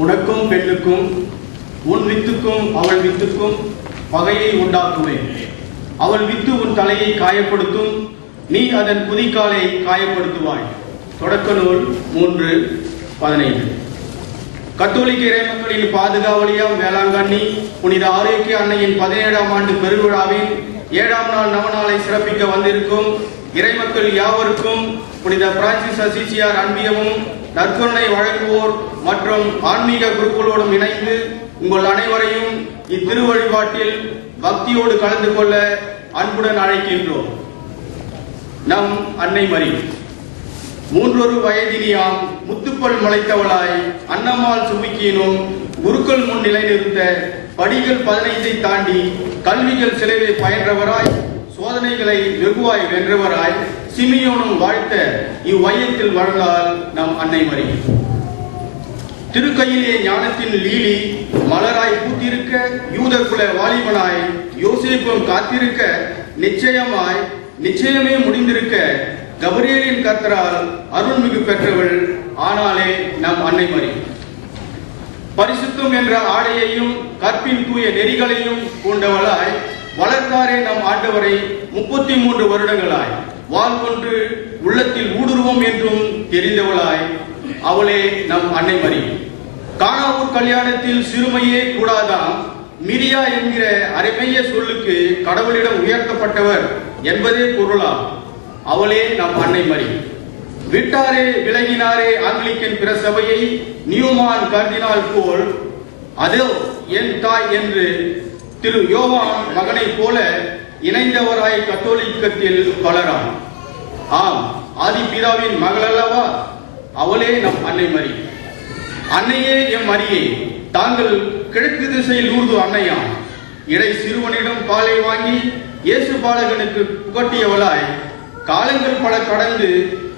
உனக்கும் பெண்ணுக்கும் உன் வித்துக்கும் அவள் வித்துக்கும் பகையை உண்டாக்குவேன். அவள் வித்து உன் தலையை காயப்படுத்தும், நீ அதன் குதிக்காலை காயப்படுத்துவாய். தொடக்க நூல் 3:15. கத்தோலிக்க இறைமக்களின் பாதுகாவலியாம் வேளாங்கண்ணி புனித ஆரோக்கிய அன்னையின் 17ஆம் ஆண்டு பெருவிழாவின் 7ஆம் நாள் நவநாளை சிறப்பிக்க வந்திருக்கும் இறைமக்கள் யாவருக்கும் புனித பிரான்சிஸ் அசிசியார் அன்பியமும் நற்கருணை வழங்குவோர் மற்றும் ஆன்மீக குருக்களோடும் இணைந்து உங்கள் அனைவரையும் இத்திரு வழிபாட்டில் பக்தியோடு கலந்து கொள்ள அன்புடன் அழைக்கின்றோம். நம் அன்னை மரி 3 வயதினியாம் முத்துப்பல் முளைத்தவளாய் அன்னம்மாள் சுமிக்கினும் குருக்கள் முன் நிலைநிறுத்த படிகள் 15 தாண்டி கல்விகள் சிலைவை பயின்றவராய் சோதனைகளை வெகுவாய் வென்றவராய் சிமியோனும் வாழ்த்த இவ்வையத்தில் வாழ்ந்தால் நம் அன்னை மரி. திருக்கையிலே ஞானத்தின் லீலி மலராய் பூத்திருக்க யூத குல வாலிபனாய் யோசேப்பும் காத்திருக்க நிச்சயமே முடிந்திருக்க கபிரியேலின் கர்த்தரால் அருள்மிகு பெற்றவள் ஆனாலே நம் அன்னை மரி. பரிசுத்தம் என்ற ஆடையையும் கற்பின் தூய நெறிகளையும் கொண்டவளாய் வளர்த்தாரே நம் ஆண்டவரை 33 வருடங்களாய் வாள் கொன்று உள்ளத்தில் ஊடுருவோம் என்றும் தெரிந்தவளாய் அவளே நம் அன்னை மரி. கானாவூர் கல்யாணத்தில் சிறுமையே கூடாதாம் மிரியா என்கிற அரைமைய சொல்லுக்கு கடவுளிடம் உயர்த்தப்பட்டவர் என்பதே பொருளா. அவளே நம் அன்னை மரி. விட்டாரே விலகினாரே ஆங்கிலிக்கன் பிரசபையை நியூமான் கர்தினால் போல் அதோ என் தாய் என்று திரு யோவான் மகனை போல இணைந்தவராய் கத்தோலிக்கத்தில் வளராம். ஆம், ஆதி பிதாவின் மகள் அல்லவா அவளே நம் அன்னை மரி. அன்னையே எம் மரியே, தாங்கள் கிழக்கு திசையில் ஊர்து அன்னையாம். இடை சிறுவனிடம் பாலை வாங்கி இயேசு பாலகனுக்கு புகட்டியவளாய் காலங்கள் பல கடந்து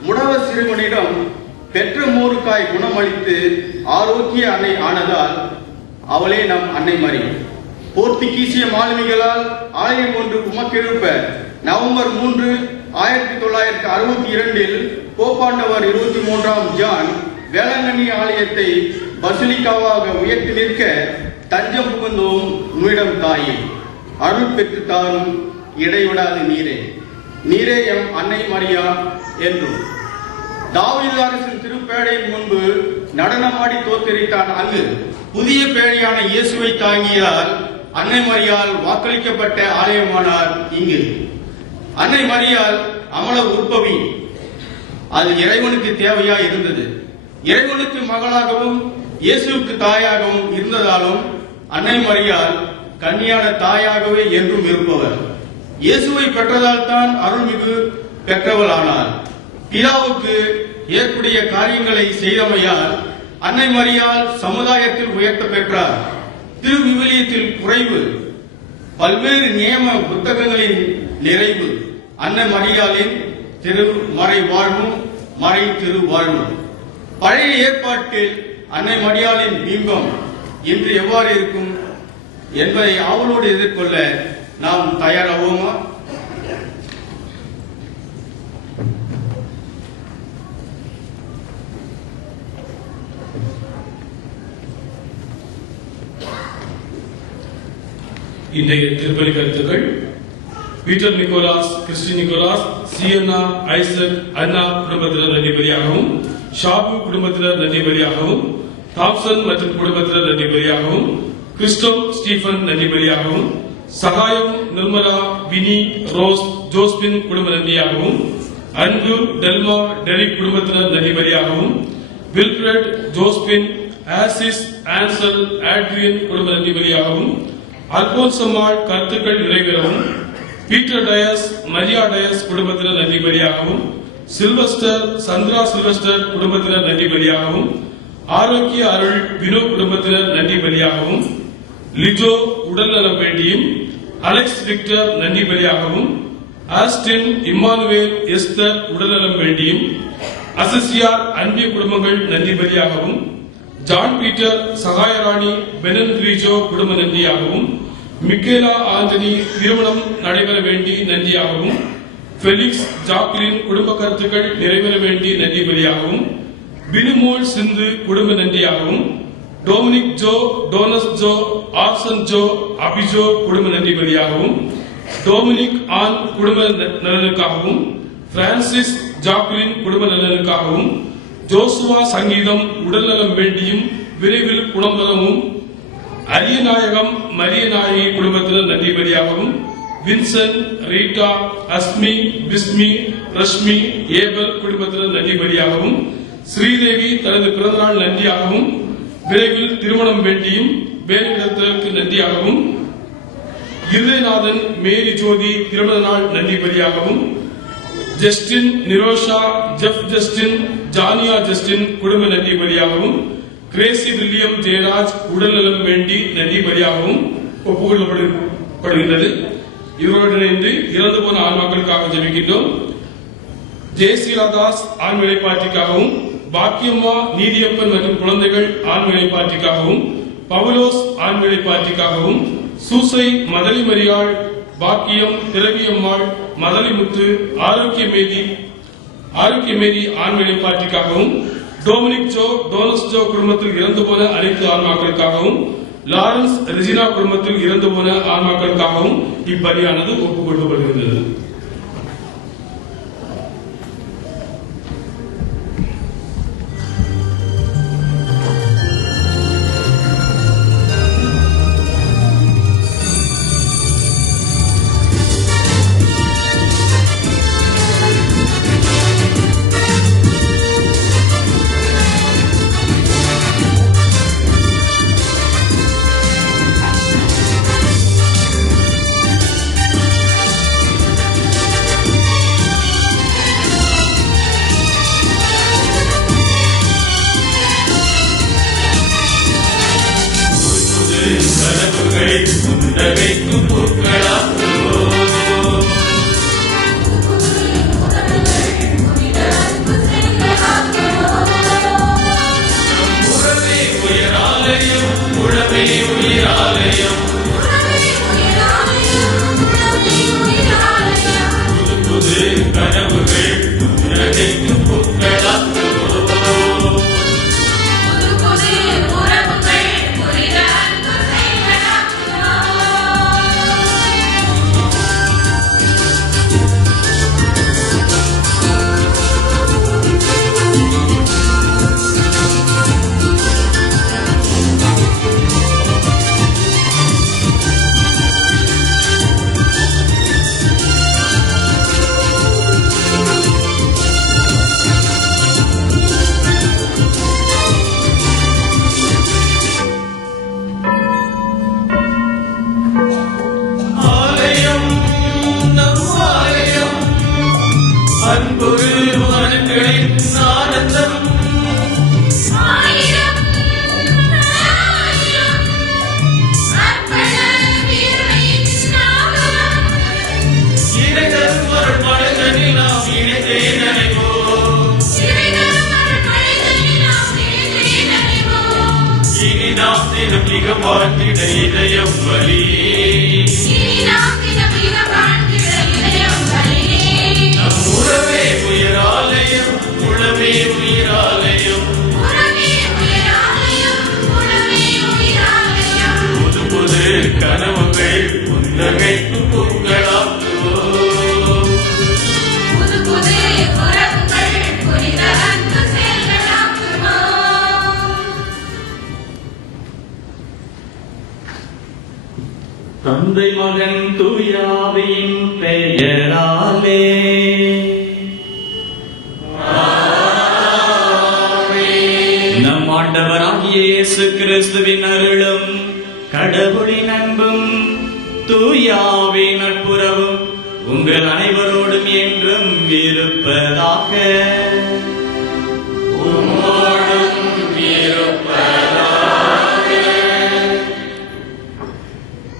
முடவ சிறுவனிடம் பெற்ற மோருக்காய் குணமளித்து ஆரோக்கிய அன்னை ஆனதால் அவளே நம் அன்னை மரி. போர்த்துகீசிய மாலுமிகளால் ஆலயம் ஒன்று உமக்கெழுப்ப நவம்பர் 3, 1962 போப்பாண்டவர் 23ஆம் ஜான் வேளாங்கண்ணி ஆலயத்தை பசிலிக்காவாக உயர்த்தி நிற்க தஞ்சம் புகுந்தோம் உம்மிடம் தாயே. அருள் பெற்று தாரும் இடைவிடாது நீரே எம் அன்னை மரியா என்றும். தாவீது அரசின் திருப்பேழையின் முன்பு நடனமாடி தோத்தரித்தான். அங்கு புதிய பேழையான இயேசுவை தாங்கியால் அன்னை மரியால் வாக்களிக்கப்பட்ட ஆலயமானார் இங்கு. அன்னை மரியால் அமல உற்பவி. அது இறைவனுக்கு தேவையா இருந்தது. இறைவனுக்கு மகளாகவும் இயேசுவுக்கு தாயாகவும் இருந்ததாலும் அன்னை மரியால் கன்னியான தாயாகவே என்றும் இருப்பவர். இயேசுவை பெற்றதால் தான் அருள்மிகு பெற்றவளானார். பிதாவுக்கு ஏற்புடைய காரியங்களை செய்தமையால் அன்னை மரியால் சமுதாயத்தில் உயர்த்த பெற்றார். திருவிவிலியத்தில் குறைவு, பல்வேறு நியம புத்தகங்களின் நிறைவு அன்னை மரியாளின் திருமறை வாழ்வும் மறை திருவாழ்வும். பழைய ஏற்பாட்டில் அன்னை மரியாளின் பிம்பம் இன்று எவ்வாறு இருக்கும் என்பதை ஆவலோடு எதிர்கொள்ள நாம் தயாராவோமா? இன்றைய திருப்பலி கருத்துக்கள்: Peter Nicholas, Christy Nicholas, Sienna, Isaac, Anna குடும்பத்தினர் நன்றி பலியாகவும், ஷாபு குடும்பத்தினர் நன்றி பலியாகவும், தாம்சன் மற்றும் குடும்பத்தினர் நன்றி பலியாகவும், கிறிஸ்டோப் ஸ்டீபன் நன்றி பலியாகவும், சகாயம், நிர்மலா, வினி, ரோஸ், ஜோஸ்பின் குடும்ப நன்றியாகவும், அன்பு, டெல்மா, டெரிக் குடும்பத்தினர் நன்றி பலியாகவும், Wilfred, Josephine, Aziz, Ansel, Adrian குடும்ப நன்றி பலியாகவும், அல்போன்சம்மாள் கருத்துக்கள் நிறைவேறவும், பீட்டர் டயஸ், மரியா டயஸ் குடும்பத்தினர் நன்றி பலியாகவும், சில்வஸ்டர், சந்திரா சில்வஸ்டர் குடும்பத்தினர் நன்றி பலியாகவும், ஆரோக்கிய அருள் வினோ குடும்பத்தினர் நன்றி பலியாகவும், லிஜோ உடல்நலம் வேண்டியும், அலெக்ஸ் விக்டர் நன்றி பலியாகவும், ஆஸ்டின், இம்மானுவேல், எஸ்தர் உடல்நலம் வேண்டியும், அசசியார் அன்பிய குடும்பங்கள் நன்றி பலியாகவும், ஜான் பீட்டர், சகாயராணி, பெனன் ரீஜோ குடும்ப நன்றியாகவும், மிக்கேலா ஆந்தனி திருமணம் நடைபெற வேண்டி நன்றியாகவும், பெலிக்ஸ், ஜாக்லின் குடும்ப கருத்துக்கள் நிறைவேற வேண்டி நன்றி பலியாகவும், பினுமோல் சிந்து குடும்ப நன்றியாகவும், டொமினிக் ஜோ, டோனஸ் ஜோ, ஆர்சன் ஜோ, அபிஜோ குடும்ப நன்றி பலியாகவும், டொமினிக் ஆன் குடும்ப நலனுக்காகவும், பிரான்சிஸ் ஜாக்குலின் குடும்ப நலனுக்காகவும், ஜோசுவா சங்கீதம் உடல்நலம் வேண்டியும் விரைவில் குணம்பெறவும், அரியநாயகம் மரியநாயகி குடும்பத்தினர் நன்றி பலியாகவும், வின்சென்ட், ரீட்டா, அஸ்மி, பிஸ்மி, ரஷ்மி, ஏபல் குடும்பத்தினர் நன்றி பலியாகவும், ஸ்ரீதேவி தனது பிறந்தநாள் நன்றியாகவும், விரைவில் திருமணம் வேண்டியும் வேறு விதத்திற்கு நன்றியாகவும், இருதயநாதன் மேரி ஜோதி திருமண நாள் நன்றி பலியாகவும், Justin, Nirosha, Jeff Justin, ஜானியா Justin குடும்ப நன்றி பலியாகவும், கிரேசி வில்லியம் ஜெயராஜ் உடல்நலம் வேண்டி நன்றி பலியாகவும் ஒப்புக்கொள்ளப்படுகின்றது. இவர்களுடன் இணைந்து இறந்து போன ஆன்மாக்களுக்காக ஜெபிக்கின்றோம். ஜெயசீலாதாஸ் ஆண்மலை பாட்டிக்காகவும், பாக்கியம்மா, நீதியப்பன் மற்றும் குழந்தைகள் ஆண்மலை பாட்டிக்காகவும், பவுலோஸ் ஆண்மலை பாட்டிக்காகவும், சூசை, மதலி மரியாள், பாக்கியம், திரவியம்மாள், மதலிமுத்து, ஆரோக்கியமேரி ஆண்மலை பாட்டிக்காகவும், டொமினிக் ஜோ, டோனஸ் ஜோ குடும்பத்தில் இறந்து போன அனைத்து ஆன்மாக்களுக்காகவும், லாரன்ஸ் ரெஜினா குடும்பத்தில் இறந்து போன ஆன்மாக்களுக்காகவும் இப்பலியானது ஒப்புக்கொள்ளப்படுகிறது. தந்தை மகன் தூயாவின் பெயராலே நம் ஆண்டவராகிய இயேசு கிறிஸ்துவின் அருளும் கடவுளின் அன்பும் தூயாவின் நட்புறவும் உங்கள் அனைவரோடும் என்றும் இருப்பதாக.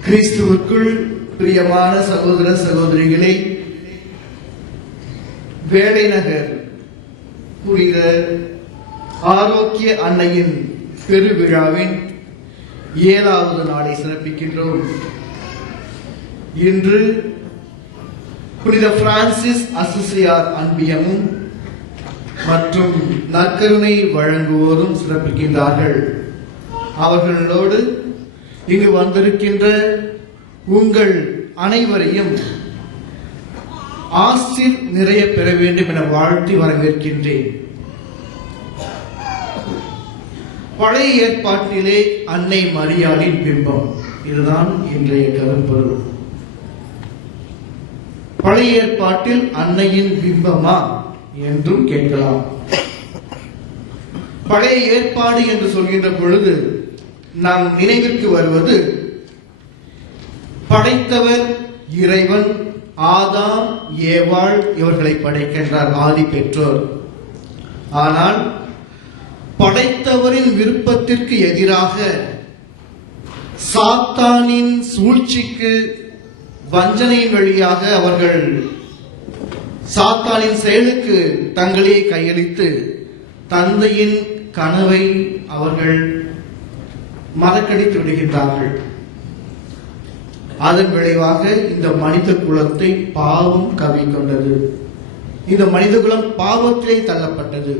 கிறிஸ்துவுக்குள் பிரியமான சகோதர சகோதரிகளே, வேலைநகர் புனித ஆரோக்கிய அன்னையின் பெருவிழாவின் 7வது நாளை சிறப்பிக்கின்றோம். இன்று புனித பிரான்சிஸ் அசிசியார் அன்பியமும் மற்றும் நற்கருணை வழங்குவோரும் சிறப்பிக்கின்றார்கள். அவர்களோடு இங்கு வந்திருக்கின்ற உங்கள் அனைவரையும் ஆசீர் நிறைய பெற வேண்டும் என வாழ்த்தி வரவேற்கின்றேன். பழைய ஏற்பாட்டிலே அன்னை மரியாளின் பிம்பம், இதுதான் இன்றைய கருப்பொருள். பழைய ஏற்பாட்டில் அன்னையின் பிம்பமா என்றும் கேட்கலாம். பழைய ஏற்பாடு என்று சொல்கின்ற பொழுது நாம் நினைவிற்கு வருவது படைத்தவர் இறைவன், ஆதாம் ஏவாள் இவர்களை படைக்கின்றார் ஆதி பெற்றோர். ஆனால் படைத்தவரின் விருப்பத்திற்கு எதிராக சாத்தானின் சூழ்ச்சிக்கு வஞ்சனையின் வழியாக அவர்கள் சாத்தானின் செயலுக்கு தங்களே கையளித்து தந்தையின் கனவை அவர்கள் மறக்கடித்து விடுகின்றார்கள். அதன் விளைவாக இந்த மனித குலத்தை பாவம் கவிக்கொண்டது. இந்த மனித குலம் பாவத்திலே தள்ளப்பட்டது.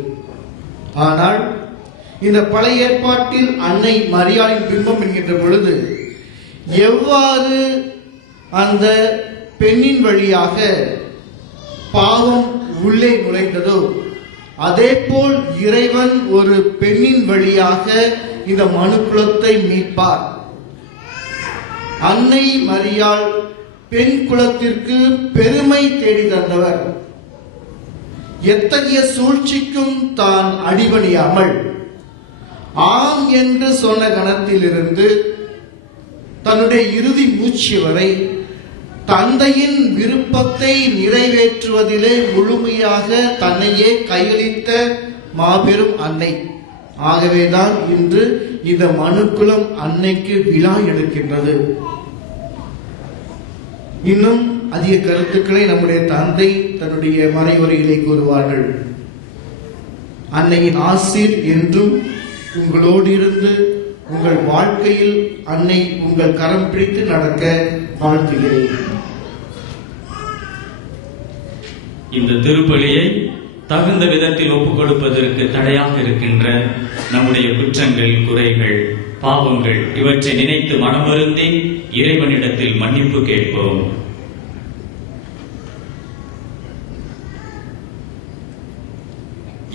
ஆனால் இந்த பழைய ஏற்பாட்டில் அன்னை மரியாளின் பிம்பம் என்கின்ற பொழுது எவ்வாறு அந்த பெண்ணின் வழியாக பாவம் உள்ளே நுழைந்ததோ அதேபோல் இறைவன் ஒரு பெண்ணின் வழியாக இந்த மனு குலத்தை மீட்பார். அன்னை மரியாள் பெண் குலத்திற்கு பெருமை தேடி தந்தவர். எத்தகைய சூழ்ச்சிக்கும் தான் அடிபணியாமல் ஆம் என்று சொன்ன கணத்திலிருந்து தன்னுடைய இறுதி மூச்சு வரை தந்தையின் விருப்பத்தை நிறைவேற்றுவதிலே முழுமையாக தன்னையே கையளித்த மாபெரும் அன்னை. ஆகவேதான் இன்று இந்த மனுக்குலம் அன்னைக்கு விழா எடுக்கின்றது. இன்னும் அதிக கருத்துக்களை நம்முடைய தந்தை தன்னுடைய மறைவுரையிலே கூறுவார்கள். அன்னையின் ஆசீர் என்றும் உங்களோடு இருந்து உங்கள் வாழ்க்கையில் அன்னை உங்கள் கரம் பிடித்து நடக்க வாழ்த்துகிறேன். இந்த திருப்பலியை தகுந்த விதத்தில் ஒப்புக் கொடுப்பதற்கு தடையாக இருக்கின்ற நம்முடைய குற்றங்கள், குறைகள், பாவங்கள் இவற்றை நினைத்து மனமருந்தி இறைவனிடத்தில் மன்னிப்பு கேட்போம்.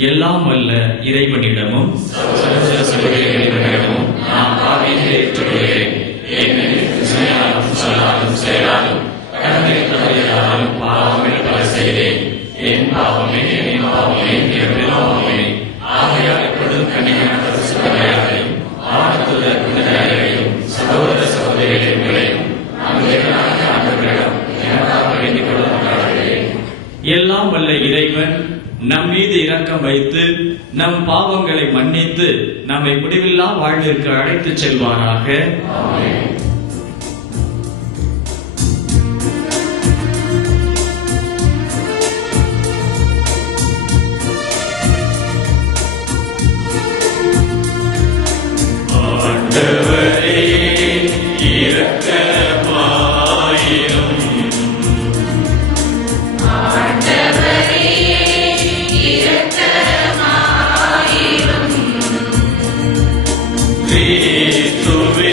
எல்லாம் வல்ல இறைவனிடமும் சகோதர சகோதரிகளிடமும் நான் பாவிகளை ஏற்றுக்கொள்கிறேன். ஏனெனில் சிந்தனையாலும் சொல்லாலும் செயலாலும் கடமையை தவறியதாலும் பாவங்கள் பல செய்தேன். என் பாவமே, என் பாவமே, என் பாவமே. ஆகையால் எப்பொழுதும் கண்ணியமான சுகதையாரையும் ஆனத்துதர் புனிதரையும் சகோதர சகோதரிகளையும் ஆண்டவரிடம் எனக்காக வேண்டிக் கொள்ளும். எல்லாம் வல்ல இறைவன் நம் மீது இரக்கம் வைத்து நம் பாவங்களை மன்னித்து நம்மை முடிவில்லா வாழ்விற்கு அழைத்துச் செல்வாராக. ஆமென். ஆண்டவரே இரக்கமாயிரும். கிறிஸ்துவே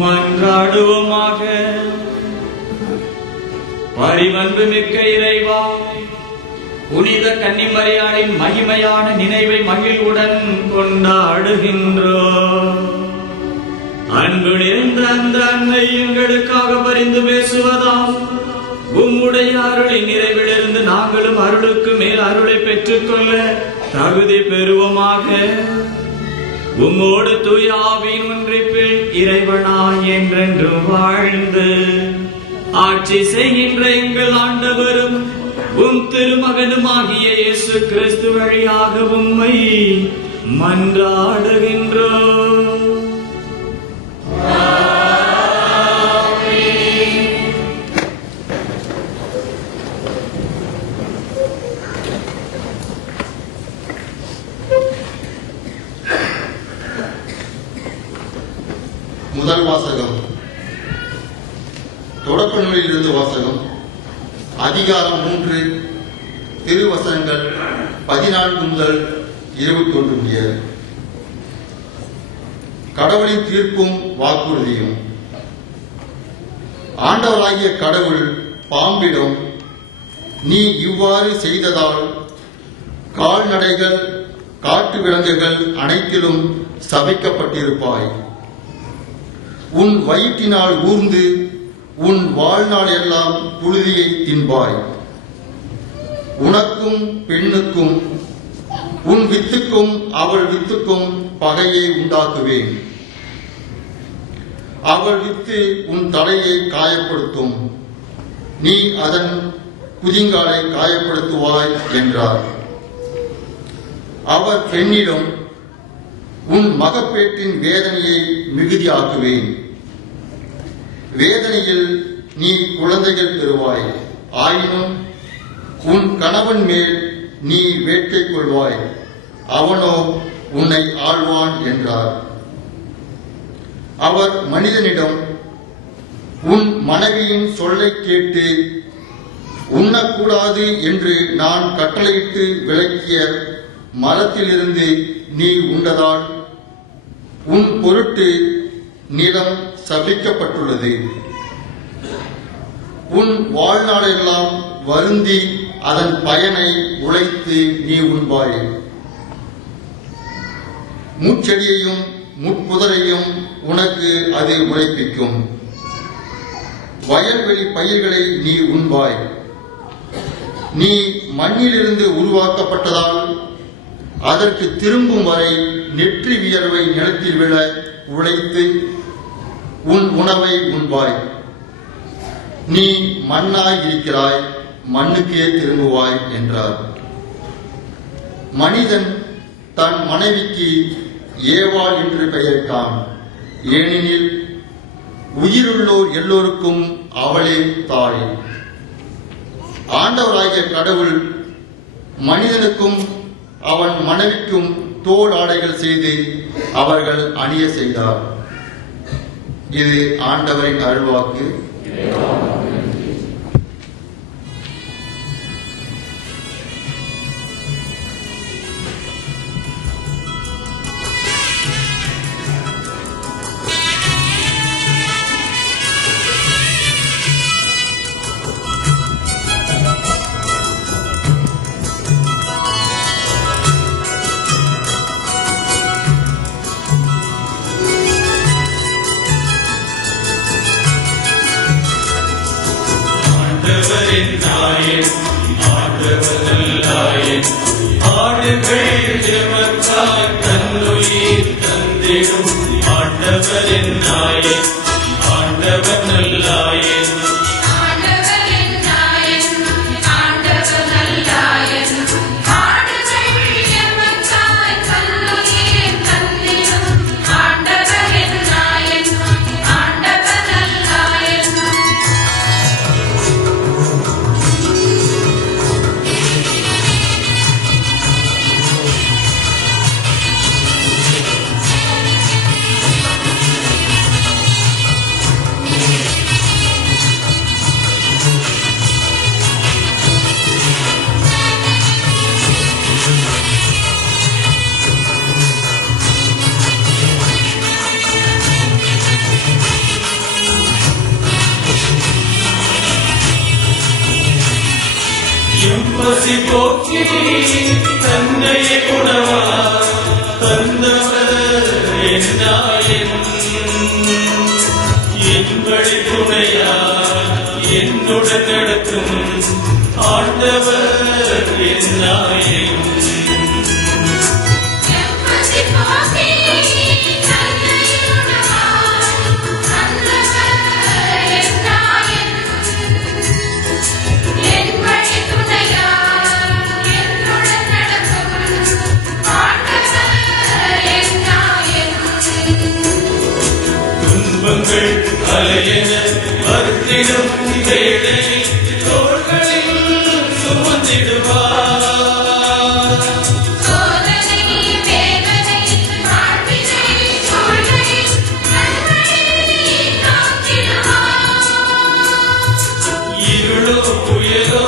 மன்றாடுவோமாக. பரிவன்பு மிக்க இறைவா, புனித கன்னிமரியாளின் மகிமையான நினைவை மகிழ்வுடன் கொண்டாடுகின்றோம். அன்பு நிறைந்த அந்த அன்னை எங்களுக்காக பரிந்து பேசுவதால் உம்முடைய அருளின் நிறைவிலிருந்து நாங்களும் அருளுக்கு மேல் அருளை பெற்றுக்கொள்ள தகுதி பெறுவோமாக. உம்மோடு தூய ஆவியின் ஒன்றிப்பில் இறைவனாய் என்றென்றும் வாழ்ந்து ஆட்சி செய்கின்ற எங்கள் ஆண்டவரும் உம் திருமகனுமாகிய இயேசு கிறிஸ்து வழியாக உம்மை மன்றாடுகின்றோம். முதல் வாசகம் தொடக்க நூலில் இருந்து வாசகம். அதிகாரம் 3, திருவசனங்கள் 14 முதல் 21 முடிய. கடவுளின் தீர்ப்பும் வாக்குறுதியும். ஆண்டவராகிய கடவுள் பாம்பிடம், நீ இவ்வாறு செய்ததால் கால்நடைகள் காட்டு விலங்குகள் அனைத்திலும் சபிக்கப்பட்டிருப்பாய். உன் வயிற்றினால் ஊர்ந்து உன் வாழ்நாள் எல்லாம் புழுதியை தின்பாய். உனக்கும் பெண்ணுக்கும் உன் வித்துக்கும் அவள் வித்துக்கும் பகையை உண்டாக்குவேன். அவள் வித்து உன் தலையை காயப்படுத்தும், நீ அதன் குதிங்காலை காயப்படுத்துவாய் என்றார். அவர் பெண்ணிடம், உன் மகப்பேற்றின் வேதனையை மிகுதியாக்குவேன். வேதனையில் நீ குழந்தைகள் பெறுவாய். ஆயினும் உன் கணவன் மேல் நீ வேட்கை கொள்வாய், அவனோ உன்னை ஆள்வான் என்றார். அவர் மனிதனிடம், உன் மனைவியின் சொல்லை கேட்டு உண்ணக்கூடாது என்று நான் கட்டளையிட்டு விலக்கிய மரத்திலிருந்து நீ உண்டதால் உன் பொருட்டு நிலம் சபிக்கப்பட்டுள்ளது. உன் வாழ்நாளெல்லாம் வருந்தி அதன் பயனை உழைத்து நீ உண்பாய். முட்செடியையும் முட்புதரையும் உனக்கு அது முளைப்பிக்கும். வயல்வெளி பயிர்களை நீ உண்பாய். நீ மண்ணிலிருந்து உருவாக்கப்பட்டதால் அதற்கு திரும்பும் வரை நெற்றி வியர்வை நிலத்தில் விழ உழைத்து உன் உணவை உண்பாய். நீ மண்ணாய் இருக்கிறாய், மண்ணுக்கே திரும்புவாய் என்றார். மனிதன் தன் மனைவிக்கு ஏவாள் என்று பெயரிட்டான். ஏனெனில் உயிருள்ளோர் எல்லோருக்கும் அவளே தாய். ஆண்டவராகிய கடவுள் மனிதனுக்கும் அவன் மனைவிக்கும் தோல் ஆடைகள் செய்து அவர்கள் அணிய செய்தார். இது ஆண்டவரின் அருள்வாக்கு. ஆண்டவரின் நாயன், ஆண்டவர் நல்லாயன், ஆடுகள் எமக்காய் தன்னுயிர் தந்திடும். ஆண்டவரின் நாயன், ஆண்டவர் நல்லாயன், ஆண்டவரின் நாயன், ஆண்டவர் நல்லாயன், ஆடுகள் எமக்காய் தன்னுயிர் தந்திடும். ஆண்டவரின் நாயன், ஆண்டவர் நல்லாயன். எம்பசி போக்கி தன்னை உணவா தந்தவர் என் நாயன், என் வழி துணையா என்னுடன் நடத்தும். ஆண்டவர் என் நாயன், எம்மதி போக்கி தன்னை உணவாய் தந்தவர் என் நாயன், என் வழி துணையாய் என்னுடன் நடக்கும். ஆண்டவர் என் நாயன். துன்பங்கள் அலையென வருத்திடும் வேளையில் தோள்களில் சுமந்திடுவார். சோதனை வேதனை வாழ்வினை சூழ்நிலை நல்வழி காத்திடுவார். இருளோ புயலோ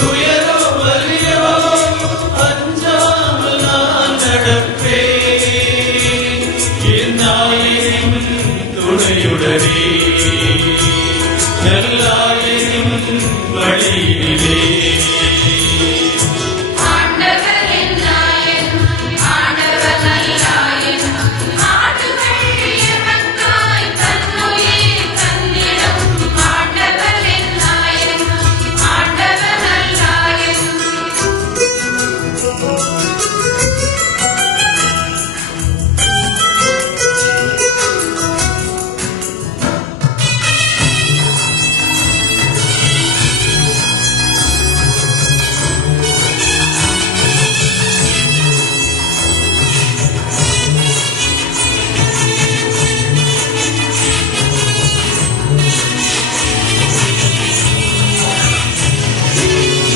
துயரோ வலியோ அஞ்சாமல் நான் நடப்பேன். என் நாயனின் துணையுடனே நல்லாயனின் வழியிலே. ஆண்டவரின் நாயன், ஆண்டவர் நல்லாயன், ஆடுகள் எமக்காய் தன்னுயிர் தந்திடும். ஆண்டவரின் நாயன், ஆண்டவர் நல்லாயன்.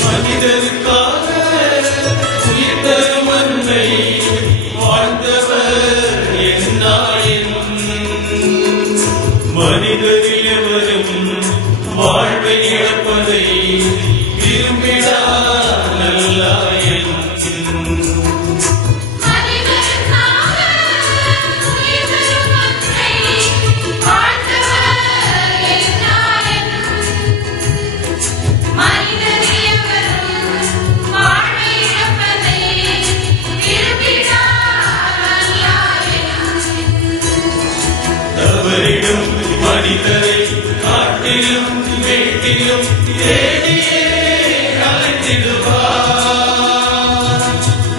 மனிதருக்காக உயிர் தரும் அன்னை வாழ்ந்தவர் என் நாயன். மனிதரில் எவரும் வாழ்வை இழப்பதை விரும்பிடா நல்லாயன். மனிதருக்காக உயிர் தரும் அன்னை வாழ்ந்தவர் என் நாயன். மனிதரில் எவரும் வாழ்வை இழப்பதை விரும்பிடார் நல்லாயன். தவறிடும் மனிதரை காட்டிலும் வீட்டிலும் தேடியே அழைத்திடுவார்.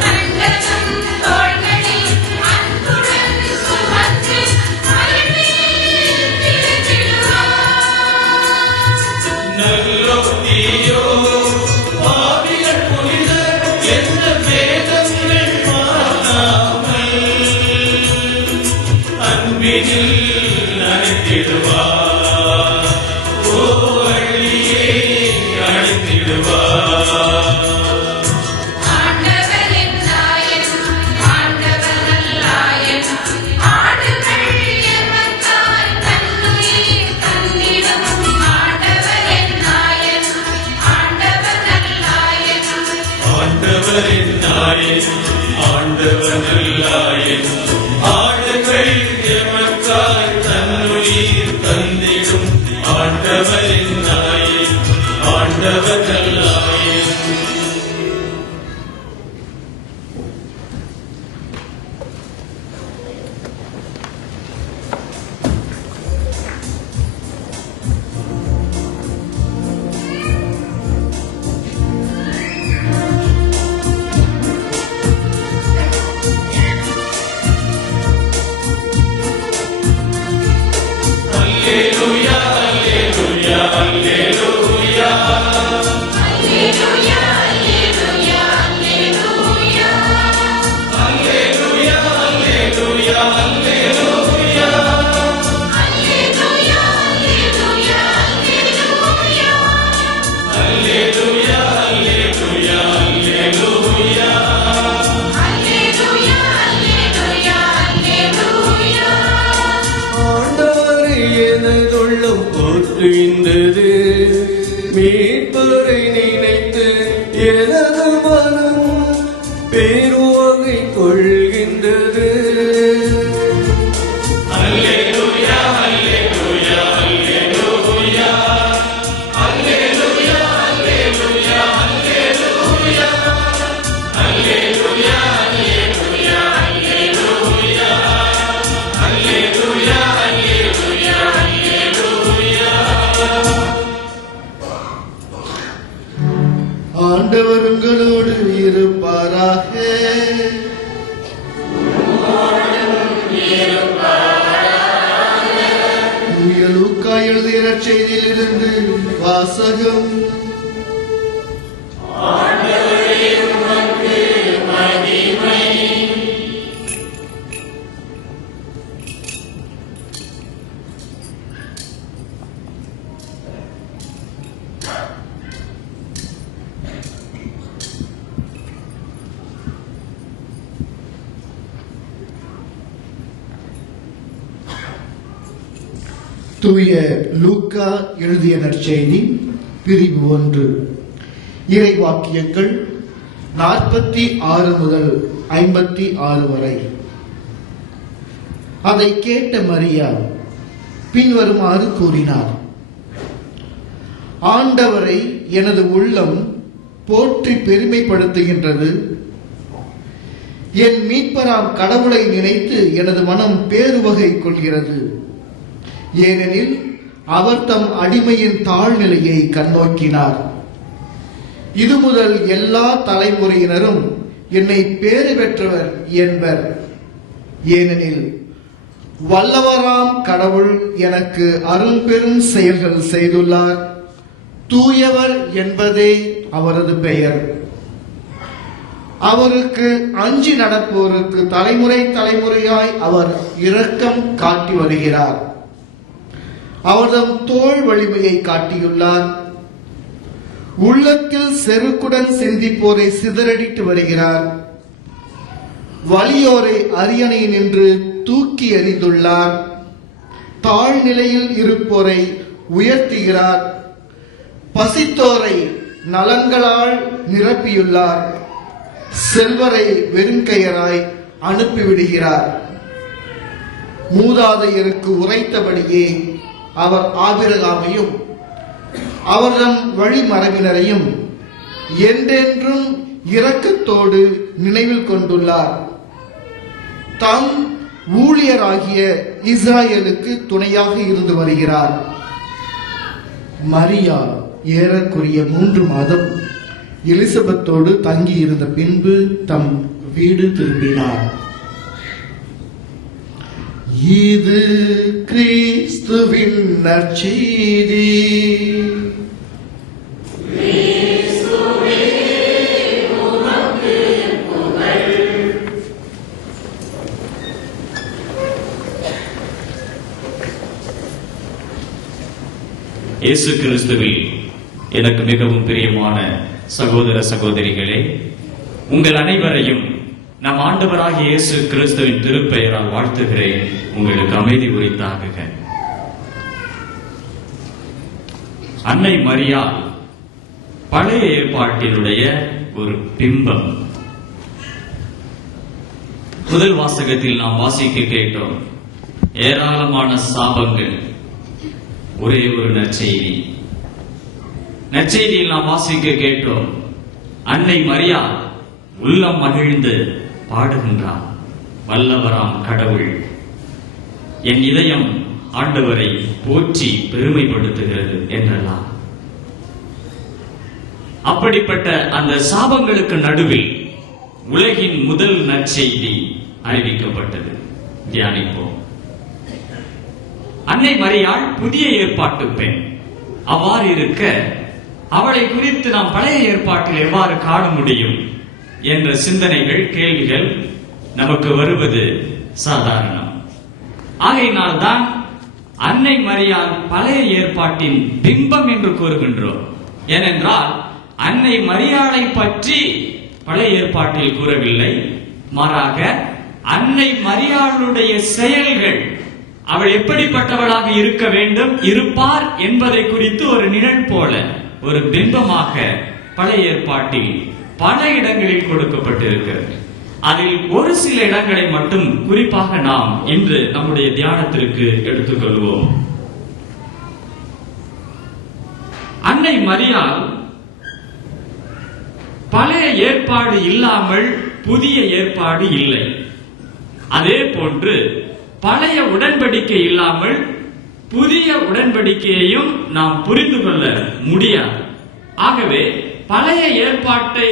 கண்டதும் தோள்களில் அன்புடன் சுமந்து மகிழ்வில் திருத்திடுவார். நல்லோ தீயோ பாவிகள் புனிதர் என்ற வேதங்கள் மாறாமல் அன்பினில் நனைத்திடுவார். ஓ அழியே நல்லாயன் ஆடுகள் எமக்காய் தன்னுயிர் தந்திடும் ஆண்டவரின் நாயன் ஆண்டவர் நல்லாயன். Alleluia, alleluia, alleluia. Alleluia, alleluia, alleluia. Alleluia, alleluia, alleluia. Alleluia, alleluia, alleluia. Alleluia, alleluia, alleluia. Alleluia, alleluia, alleluia. ஆண்டவரை எனதுள்ளம் போற்றுகின்றது, மீட்பரை நினைத்து எனது மனம் பேருவகை கொள்கின்றது. அல்லேலூயா, அல்லேலூயா, அல்லேலூயா. அல்லேலூயா, அல்லேலூயா, அல்லேலூயா. அல்லேலூயா, அல்லேலூயா, அல்லேலூயா. அல்லேலூயா, அல்லேலூயா, அல்லேலூயா. ஆண்டவர் உங்களோடு இருப்பாராக. புனித லூக்கா எழுதிய நற்செய்தியிலிருந்து வாசகம். தூய லூக்கா எழுதிய நற்செய்தி பிரிவு 1. இறைவாக்கியங்கள் 46 முதல் 56 வரை. அதை கேட்ட மரியா பின்வருமாறு கூறினார்: ஆண்டவரை எனது உள்ளம் போற்றி பெருமைப்படுத்துகின்றது. என் மீட்பராம் கடவுளை நினைத்து எனது மனம் பேருவகை கொள்கிறது. ஏனெனில் அவர் தம் அடிமையின் தாழ்நிலையை கண்ணோக்கினார். இது முதல் எல்லா தலைமுறையினரும் என்னை பேறு பெற்றவர் என்பர். ஏனெனில் வல்லவராம் கடவுள் எனக்கு அரும்பெரும் செயல்கள் செய்துள்ளார். தூயவர் என்பதே அவரது பெயர். அவருக்கு அஞ்சி நடப்போருக்கு தலைமுறை தலைமுறையாய் அவர் இரக்கம் காட்டி வருகிறார். அவர்தம் தோள் வலிமையை காட்டியுள்ளார். உள்ளத்தில் செருக்குடன் சிந்திப்போரை சிதறடித்து வருகிறார். வலியோரை அரியணை நின்று தூக்கி எறிந்துள்ளார். தாழ்நிலையில் இருப்போரை உயர்த்துகிறார். பசித்தோரை நலன்களால் நிரப்பியுள்ளார். செல்வரை வெறுங்கையராய் அனுப்பிவிடுகிறார். மூதாதையருக்கு உரைத்தபடியே அவர் ஆபிரகாமையும் அவர்தம் வழிமரபினரையும் என்றென்றும் இரக்கத்தோடு நினைவில் கொண்டுள்ளார். தம் ஊழியராகிய இஸ்ராயலுக்கு துணையாக இருந்து வருகிறார். மரியா ஏறக்குறைய 3 மாதம் எலிசபெத்தோடு தங்கி இருந்த பின்பு தம் வீடு திரும்பினார். இது கிறிஸ்துவின் நற்செய்தி. இயேசு கிறிஸ்துவில் எனக்கு மிகவும் பிரியமான சகோதர சகோதரிகளே, உங்கள் அனைவரையும் நம் ஆண்டவராகிய இயேசு கிறிஸ்துவின் திருப்பெயரால் வாழ்த்துகிறேன். உங்களுக்கு அமைதி உரித்தாகுக. அன்னை மரியாள் பழைய ஏற்பாட்டினுடைய ஒரு பிம்பம். முதல் வாசகத்தில் நாம் வாசிக்க கேட்டோம். ஏராளமான சாபங்கள், ஒரே ஒரு நற்செய்தி. நற்செய்தியில் நாம் வாசிக்க கேட்டோம், அன்னை மரியாள் உள்ளம் மகிழ்ந்து பாடுகின்றார், வல்லவராம் கடவுள், என் இதயம் ஆண்டவரை போற்றி பெருமைப்படுத்துகிறது என்றெல்லாம். அப்படிப்பட்ட அந்த சாபங்களுக்கு நடுவில் உலகின் முதல் நற்செய்தி அறிவிக்கப்பட்டது. தியானிப்போம். அன்னை மரியாள் புதிய ஏற்பாட்டு பெண். அவ்வாறு இருக்க அவளை குறித்து நாம் பழைய ஏற்பாட்டில் எவ்வாறு காண முடியும் என்ற சிந்தனைகள், கேள்விகள் நமக்கு வருவது சாதாரணம். ஆகையினால் தான் அன்னை மரியாள் பழைய ஏற்பாட்டின் பிம்பம் என்று கூறுகின்றோம். ஏனென்றால் அன்னை மரியாளை பற்றி பழைய ஏற்பாட்டில் கூறவில்லை, மாறாக அன்னை மரியாளுடைய செயல்கள், அவள் எப்படிப்பட்டவளாக இருக்க வேண்டும், இருப்பார் என்பதை குறித்து ஒரு நிழல் போல, ஒரு பிம்பமாக பழைய ஏற்பாட்டில் பல இடங்களில் கொடுக்கப்பட்டிருக்கிறது. அதில் ஒரு சில இடங்களை மட்டும் குறிப்பாக நாம் இன்று நம்முடைய தியானத்திற்கு எடுத்துக்கொள்வோம். அன்னை மரியாள் பழைய ஏற்பாடு இல்லாமல் புதிய ஏற்பாடு இல்லை. அதே போன்று பழைய உடன்படிக்கை இல்லாமல் புதிய உடன்படிக்கையையும் நாம் புரிந்து கொள்ள முடியாது. ஆகவே பழைய ஏற்பாட்டை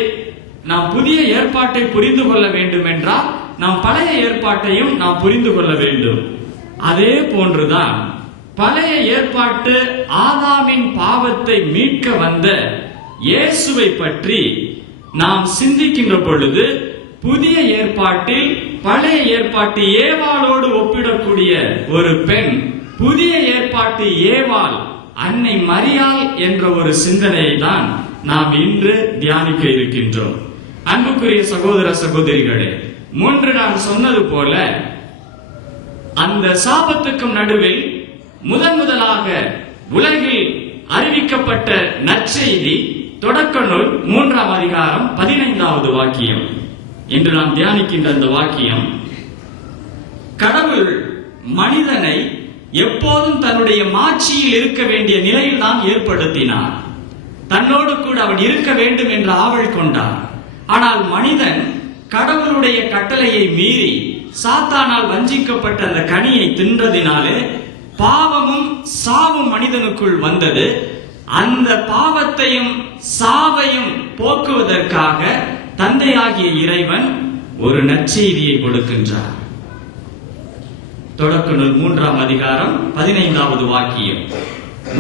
நாம் புதிய ஏற்பாட்டை புரிந்து கொள்ள வேண்டும் என்றால் நாம் பழைய ஏற்பாட்டையும் நாம் புரிந்து கொள்ள வேண்டும். அதே போன்றுதான் பழைய ஏற்பாட்டு ஆதாமின் பாவத்தை மீட்க வந்த இயேசுவை பற்றி நாம் சிந்திக்கின்ற பொழுது புதிய ஏற்பாட்டில் பழைய ஏற்பாட்டு ஏவாளோடு ஒப்பிடக்கூடிய ஒரு பெண், புதிய ஏற்பாட்டு ஏவாள் அன்னை மரியாள் என்ற ஒரு சிந்தனையை தான் நாம் இன்று தியானிக்க இருக்கின்றோம். அன்புக்குரிய சகோதர சகோதரிகளே, முன்பு நான் சொன்னது போல அந்த சாபத்துக்கும் நடுவில் முதலாக உலகில் அறிவிக்கப்பட்ட நற்செய்தி தொடக்க நூல் 3ஆம் அதிகாரம் 15வது வாக்கியம். இன்று நாம் தியானிக்கின்ற அந்த வாக்கியம், கடவுள் மனிதனை எப்போதும் தன்னுடைய மாட்சியில் இருக்க வேண்டிய நிலையில் தான் ஏற்படுத்தினார். தன்னோடு கூட அவன் இருக்க வேண்டும் என்ற ஆவல் கொண்டார். ஆனால் மனிதன் கடவுளுடைய கட்டளையை மீறி சாத்தானால் வஞ்சிக்கப்பட்ட அந்த கனியை தின்றதினாலே பாவமும் சாவும் மனிதனுக்குள் வந்தது. அந்த பாவத்தையும் சாவையும் போக்குவதற்காக தந்தையாகிய இறைவன் ஒரு நற்செய்தியை கொடுக்கின்றார். தொடக்க நூல் 3ஆம் அதிகாரம் 15வது வாக்கியம்,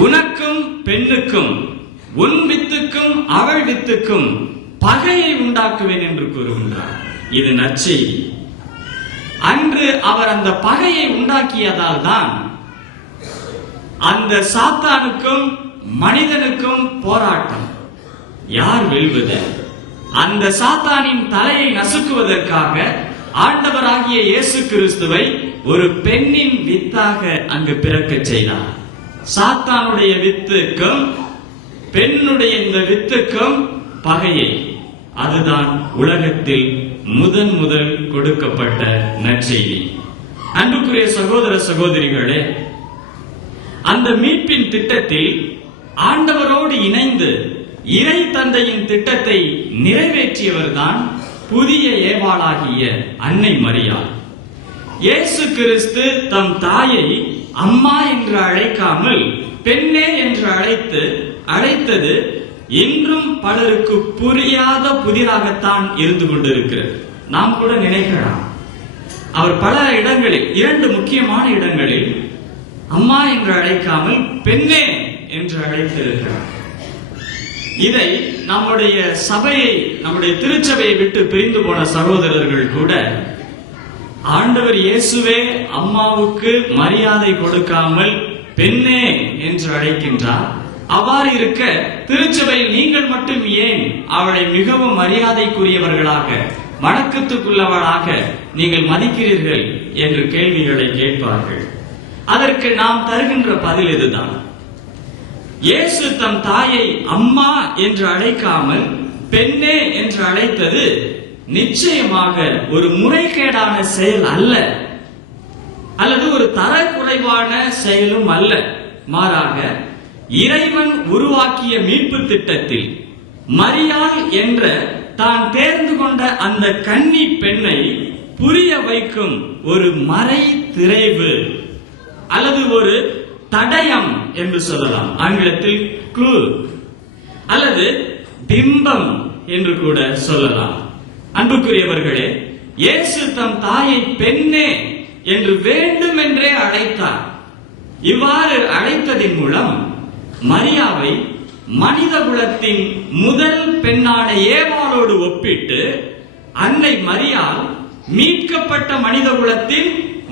உனக்கும் பெண்ணுக்கும் உன் வித்துக்கும் அவள் வித்துக்கும் பகையை உண்டாக்குவேன் என்று கூறுகின்றார். இது நற்செய்தி. அன்று அவர் அந்த பகையை உண்டாக்கியதால் தான் அந்த சாத்தானுக்கும் மனிதனுக்கும் போராட்டம். யார் வெல்வது? அந்த சாத்தானின் தலையை நசுக்குவதற்காக ஆண்டவராகிய இயேசு கிறிஸ்துவை ஒரு பெண்ணின் வித்தாக அங்கு பிறக்க செய்தார். சாத்தானுடைய வித்துக்கும் பெண்ணுடைய இந்த வித்துக்கும் பகையை, அதுதான் உலகத்தில் முதல் கொடுக்கப்பட்ட நற்செய்தி. அன்புக்குரிய சகோதர சகோதரிகளே, அந்த மீட்பின் திட்டத்தில் ஆண்டவரோடு இணைந்து இறை தந்தையின் திட்டத்தை நிறைவேற்றியவர் தான் புதிய ஏவாளாகிய அன்னை மரியாள். இயேசு கிறிஸ்து தம் தாயை அம்மா என்று அழைக்காமல் பெண்ணே என்று அழைத்தது இன்றும் பலருக்கு புரியாத புதிராகத்தான் இருந்து கொண்டிருக்கிறது. நாம் கூட நினைக்கலாம், அவர் பல இடங்களில், 2 முக்கியமான இடங்களில் அம்மா என்று அழைக்காமல் பெண்ணே என்று அழைத்திருக்கிறார். இதை நம்முடைய சபையை, நம்முடைய திருச்சபையை விட்டு பிரிந்து போன சகோதரர்கள் கூட ஆண்டவர் இயேசுவே அம்மாவுக்கு மரியாதை கொடுக்காமல் பெண்ணே என்று அழைக்கின்றார். அவ்வாறு இருக்க திருச்சபையில் நீங்கள் மட்டும் ஏன் அவளை மிகவும் மரியாதைக்குரியவர்களாக, வணக்கத்துக்குள்ளவளாக நீங்கள் மதிக்கிறீர்கள் என்று கேள்விகளை கேட்பார்கள். அதற்கு நாம் தருகின்ற பதில் இதுதான். இயேசு தம் தாயை அம்மா என்று அழைக்காமல் பெண்ணே என்று அழைத்தது நிச்சயமாக ஒரு முறைகேடான செயல் அல்ல, அல்லது ஒரு தரக்குறைவான செயலும் அல்ல. மாறாக இறைவன் உருவாக்கிய மீட்பு திட்டத்தில் மரியாள் என்ற தான் தேர்ந்து கொண்ட அந்த கன்னி பெண்ணை புரிய வைக்கும் ஒரு மறை திரைவு அல்லது ஒரு தடயம் என்று சொல்லலாம். ஆங்கிலத்தில் க்ளூ அல்லது பிம்பம் என்று கூட சொல்லலாம். அன்புக்குரியவர்களே, இயேசு தம் தாயை பெண்ணே என்று வேண்டுமென்றே அழைத்தார். இவ்வாறு அழைத்ததின் மூலம் மரியாவை மனித குலத்தின் முதல் பெண்ணான ஏவாளோடு ஒப்பிட்டு அன்னை மரியாள் மீட்கப்பட்ட மனித குலத்தின்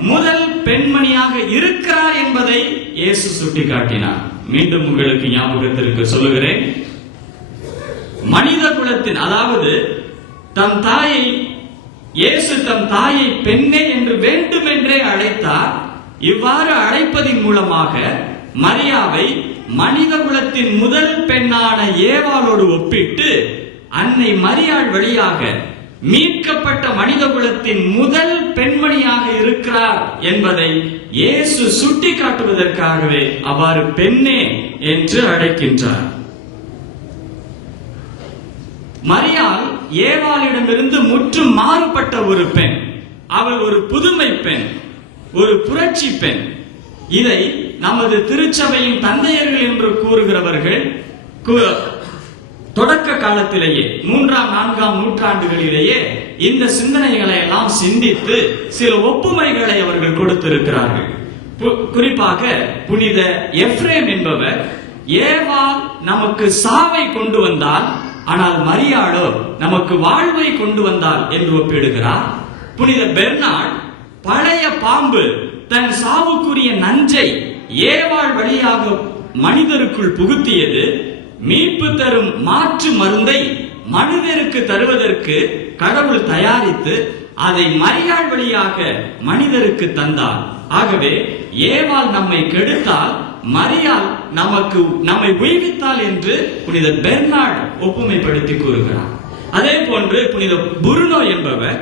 முதல் பெண்மணியாக இருக்கிறார் என்பதை இயேசு சுட்டிக்காட்டினார். மீண்டும் உங்களுக்கு ஞாபகத்திற்கு சொல்லுகிறேன். மனித குலத்தின், அதாவது தம் தாயை, இயேசு தம் தாயை பெண்ணே என்று வேண்டுமென்றே அழைத்தார். இவ்வாறு அழைப்பதின் மூலமாக மரியாவை மனித குலத்தின் முதல் பெண்ணான ஏவாளோடு ஒப்பிட்டு அன்னை மரியாள் வழியாக மீட்கப்பட்ட மனித குலத்தின் முதல் பெண்மணியாக இருக்கிறார் என்பதை இயேசு சுட்டிக்காட்டுவதற்காகவே அவ்வாறு பெண்ணே என்று அழைக்கின்றார். மரியாள் ஏவாளிடமிருந்து முற்றும் மாறுபட்ட ஒரு பெண். அவள் ஒரு புதுமை பெண், ஒரு புரட்சி பெண். இதை நமது திருச்சபையின் தந்தையர்கள் என்று கூறுகிறவர்கள் தொடக்க காலத்திலேயே 3ஆம் 4ஆம் நூற்றாண்டுகளிலேயே இந்த சிந்தனைகளை எல்லாம் சிந்தித்து சில ஒப்புமைகளை அவர்கள் கொடுத்திருக்கிறார்கள். குறிப்பாக புனித எப்ரேம் என்பவர் ஏவாள் நமக்கு சாவை கொண்டு வந்தால், ஆனால் மரியாளோ நமக்கு வாழ்வை கொண்டு வந்தாள் என்று ஒப்பிடுகிறார். புனித பெர்னார்ட் பழைய பாம்பு தன் சாவுக்குரிய நஞ்சை ஏவாள் வழியாக மனிதருக்குள் புகுத்தியது மீட்பு தரும் மாற்று மருந்தை மனிதருக்கு தருவதற்கு கடவுள் தயாரித்து அதை மரியாள் வழியாக மனிதருக்கு தந்தார். ஆகவே ஏவாள் நம்மை கெடுத்தால் மரியாள் நம்மை உய்வித்தாள் என்று புனித பெர்னார்ட் ஒப்புமைப்படுத்தி கூறுகிறார். அதே போன்று புனித புருனோ என்பவர்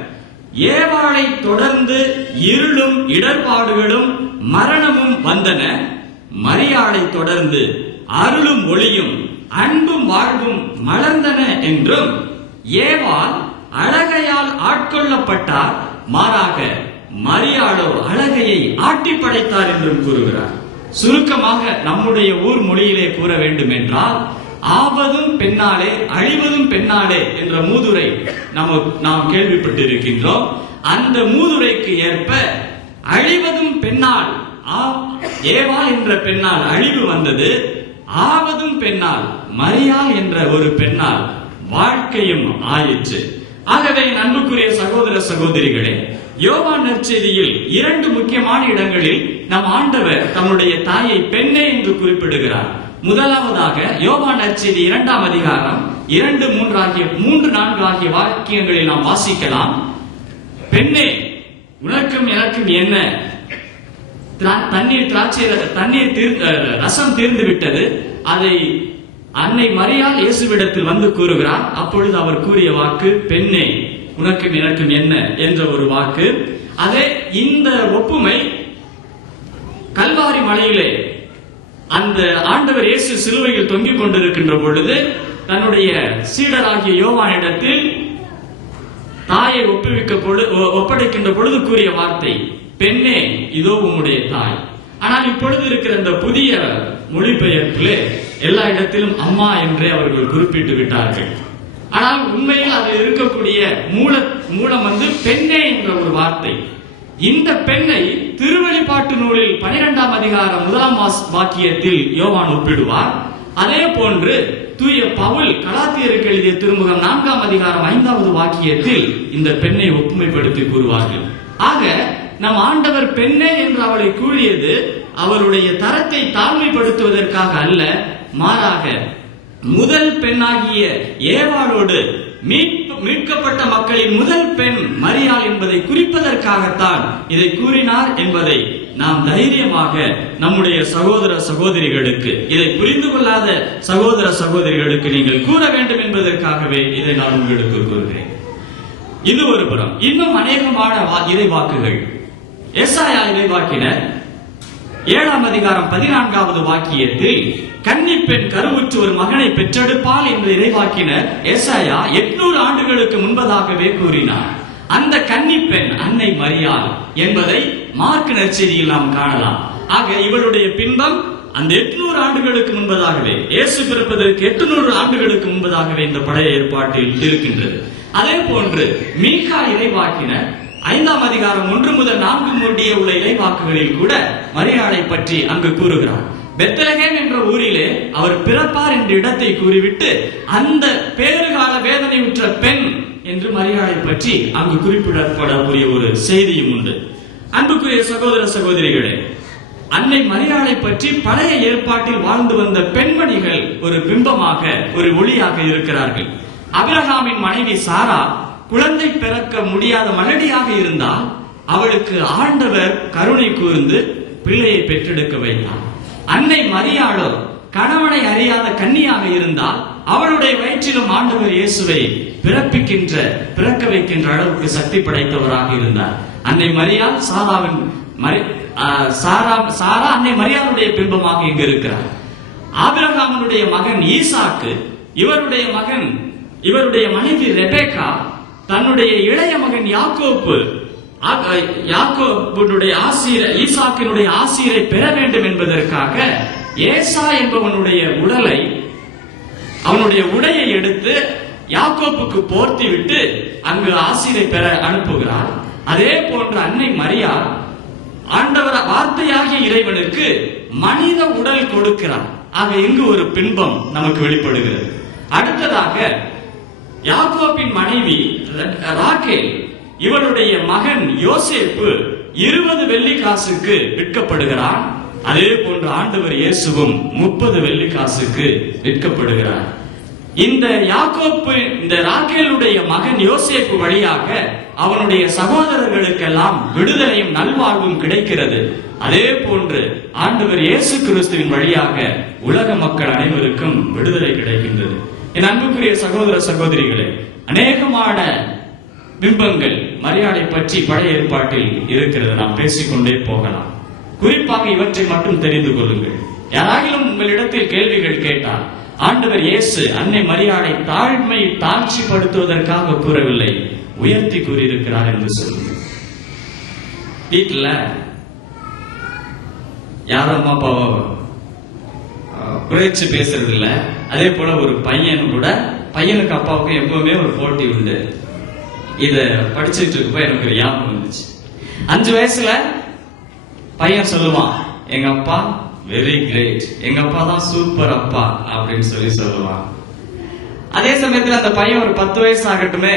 ஏவாளை தொடர்ந்து இருளும் இடர்பாடுகளும் மரணமும் வந்தன, மரியாளை தொடர்ந்து அருளும் ஒளியும் அன்பும் வாழ்வும் மலர்ந்தன என்றும், ஏவாள் அழகையால் ஆட்கொள்ளப்பட்டார், மாறாக மரியாளோ அழகையை ஆட்டி படைத்தார் என்றும் கூறுகிறார். சுருக்கமாக நம்முடைய ஊர் மொழியிலே கூற வேண்டும் என்றால், ஆவதும் பெண்ணாலே அழிவதும் பெண்ணாலே என்ற மூதுரை நாம் கேள்விப்பட்டிருக்கின்றோம். அந்த மூதுரைக்கு ஏற்ப அழிவதும் பெண்ணால், ஏவாள் என்ற பெண்ணால் அழிவு வந்தது, ஆவதும் பெண்ணால் மரியாள் என்ற ஒரு பெண்ணால் வாழ்க்கையும் ஆயிற்று. ஆகவே அன்புக்குரிய சகோதர சகோதரிகளே, யோவான் நற்செய்தியில் 2 முக்கியமான இடங்களில் நம் ஆண்டவர் தம்முடைய தாயை பெண்ணே என்று குறிப்பிடுகிறார். முதலாவதாக யோவான் நற்செய்தி 2ஆம் அதிகாரம் 2, 3, 4 ஆகிய வாக்கியங்களில் நாம் வாசிக்கலாம். பெண்ணே, உனக்கும் எனக்கும் என்ன? தண்ணீர் ரசம் தீர்ந்து விட்டது. அதை அன்னை மரியாள் இயேசுவிடத்தில் வந்து கூறுகிறார். அப்பொழுது அவர் கூறிய வாக்கு பெண்ணே, உனக்கும் எனக்கும் என்ன என்ற ஒரு வாக்கு. அதே இந்த ஒப்புமை கல்வாரி மலையிலே அந்த ஆண்டவர் இயேசு சிலுவையில் தொங்கிக் கொண்டிருக்கின்ற பொழுது தன்னுடைய சீடராகிய யோவானிடத்தில் தாயை ஒப்படைக்கின்ற பொழுது கூறிய வார்த்தை பெண்ணே, இதோ உம்முடைய தாய். ஆனால் இப்பொழுது இருக்கிற இந்த புதிய மொழிபெயர்ப்பிலே எல்லா இடத்திலும் அம்மா என்றே அவர்கள் குறிப்பிட்டு விட்டார்கள். ஆனால் உண்மையில் அது இருக்கக்கூடிய மூலம் பெண்ணே என்ற ஒரு வார்த்தை. இந்த பெண்ணை திருவெளிப்பாட்டு நூலில் 12ஆம் அதிகாரம் 1ஆம் வாக்கியத்தில் யோவான் ஒப்பிடுவார். அதே போன்று தூய பவுல் கலாத்தியருக்கு எழுதிய திருமுகம் 4ஆம் அதிகாரம் 5வது வாக்கியத்தில் இந்த பெண்ணை ஒப்புமைப்படுத்தி கூறுவார்கள். ஆக நம் ஆண்டவர் பெண்ணே என்று அவளை கூறியது அவருடைய தரத்தை தாழ்மைப்படுத்துவதற்காக அல்ல, மாறாக முதல் பெண்ணாகிய ஏவாளோடு மீட்கப்பட்ட மக்களின் முதல் பெண் மரியாள் என்பதை குறிப்பதற்காகத்தான் இதை கூறினார் என்பதை நாம் தைரியமாக நம்முடைய சகோதர சகோதரிகளுக்கு, இதை புரிந்து கொள்ளாத சகோதர சகோதரிகளுக்கு நீங்கள் கூற வேண்டும் என்பதற்காகவே இதை நான் உங்களுக்கு கூறுகிறேன். இது ஒரு புறம். இன்னும் அநேகமான இறைவாக்குகள். எசாயா இறைவாக்கினர் 7ஆம் அதிகாரம் 14வது வாக்கியத்தில் கன்னிப்பெண் கருவுற்று ஒரு மகனை பெற்றெடுப்பாள் என்று இறைவாக்கினர் எசாயா 800 ஆண்டுகளுக்கு முன்பதாகவே கூறினார். அந்த கன்னிப்பெண் அன்னை மரியாள் என்பதை மார்க் நற்செய்தியில் நாம் காணலாம். ஆக இவளுடைய பின்பம் அந்த 800 ஆண்டுகளுக்கு முன்பதாகவே, இயேசு பிறப்பதற்கு 800 ஆண்டுகளுக்கு முன்பதாகவே இந்த பழைய ஏற்பாட்டில் இருக்கின்றது. அதே போன்று மீகா இறைவாக்கினர் 5ஆம் அதிகாரம் 1 முதல் 4 முடிய உள்ள இறைவாக்குகளில் கூட மரியாளை பற்றி அங்கு கூறுகிறார். பெத்லகேம் என்ற ஊரிலே அவர் பிறப்பார் என்ற இடத்தை கூறிவிட்டு அந்த பேறுகால வேதனையுற்ற பெண் என்று மரியாளை பற்றி அங்கு குறிப்பிடப்படக்கூடிய ஒரு செய்தியும் உண்டு. அன்புக்குரிய சகோதர சகோதரிகளே, அன்னை மரியாளை பற்றி பழைய ஏற்பாட்டில் வாழ்ந்து வந்த பெண்மணிகள் ஒரு பிம்பமாக, ஒரு ஒளியாக இருக்கிறார்கள். ஆபிரகாமின் மனைவி சாரா குழந்தை பிறக்க முடியாத மலடியாக இருந்தால் அவளுக்கு ஆண்டவர் கருணை கூர்ந்து பிள்ளையை பெற்றெடுக்க வைத்தார். அன்னை மரியாளோ கணவனை அறியாத கன்னியாக இருந்தால் அவளுடைய வயிற்றிலும் ஆண்டவர் இயேசுவை பிறக்க வைக்கின்ற அளவுக்கு சக்தி படைத்தவராக இருந்தார். அன்னை மரியாள் சாரா அன்னை மரியாளுடைய பிம்பமாக இங்கு இருக்கிறார். ஆபிரகாமுடைய மகன் ஈசாக்கு, இவருடைய மனைவி ரெபேக்கா தன்னுடைய இளைய மகன் யாக்கோபுடைய ஈசாக்கினுடைய ஆசீரை பெற வேண்டும் என்பதற்காக ஏசா என்பவனுடைய அவனுடைய உடையை எடுத்து யாக்கோப்புக்கு போர்த்தி விட்டு அங்கு ஆசீரை பெற அனுப்புகிறார். அதே போன்ற அன்னை மரியாள் ஆண்டவர் வார்த்தையாகிய இறைவனுக்கு மனித உடல் கொடுக்கிறார். ஆக இங்கு ஒரு பின்பம் நமக்கு வெளிப்படுகிறது. அடுத்ததாக யாக்கோபின் மனைவி ராகேல், இவளுடைய மகன் யோசேப்பு 20 வெள்ளிக்காசுக்கு விற்கப்படுகிறார். அதே போன்று ஆண்டவர் இயேசுவும் 30 வெள்ளிக்காசுக்கு விற்கப்படுகிறார். இந்த ராகேலுடைய மகன் யோசேப்பு வழியாக அவனுடைய சகோதரர்களுக்கெல்லாம் விடுதலையும் நல்வாழ்வும் கிடைக்கிறது. அதே போன்று ஆண்டவர் இயேசு கிறிஸ்துவின் வழியாக உலக மக்கள் அனைவருக்கும் விடுதலை கிடைக்கின்றது. என் அன்புக்குரிய சகோதர சகோதரிகளே, அநேகமான பிம்பங்கள் மரியாதை பற்றி பழைய ஏற்பாட்டில் இருக்கிறது. நாம் பேசிக்கொண்டே போகலாம். குறிப்பாக இவற்றை மட்டும் தெரிந்து கொள்ளுங்கள். யாராகிலும் உங்களிடத்தில் கேள்விகள் கேட்டால் ஆண்டவர் இயேசு அன்னை மரியாளை தாழ்ச்சிப்படுத்துவதற்காக கூறவில்லை, உயர்த்தி கூறியிருக்கிறார் என்று சொல்லுங்கள். வீட்டுல யாரும் அம்மா அப்பாவோ குறைச்சு பேசுறது இல்ல. அதே போல ஒரு பையனுக்கு அப்பாவுக்கும் எப்பவுமே ஒரு போட்டி உண்டு. இத படிச்சுட்டு இருக்கப்ப எனக்கு ஒரு ஞாபகம் வந்துச்சு. 5 வயசுல பையன் சொல்லுவான், எங்க அப்பா வெரி கிரேட், எங்க அப்பா தான் சூப்பர் அப்பா அப்படின்னு சொல்லுவான். அதே சமயத்துல அந்த பையன் ஒரு 10 வயசு ஆகட்டுமே,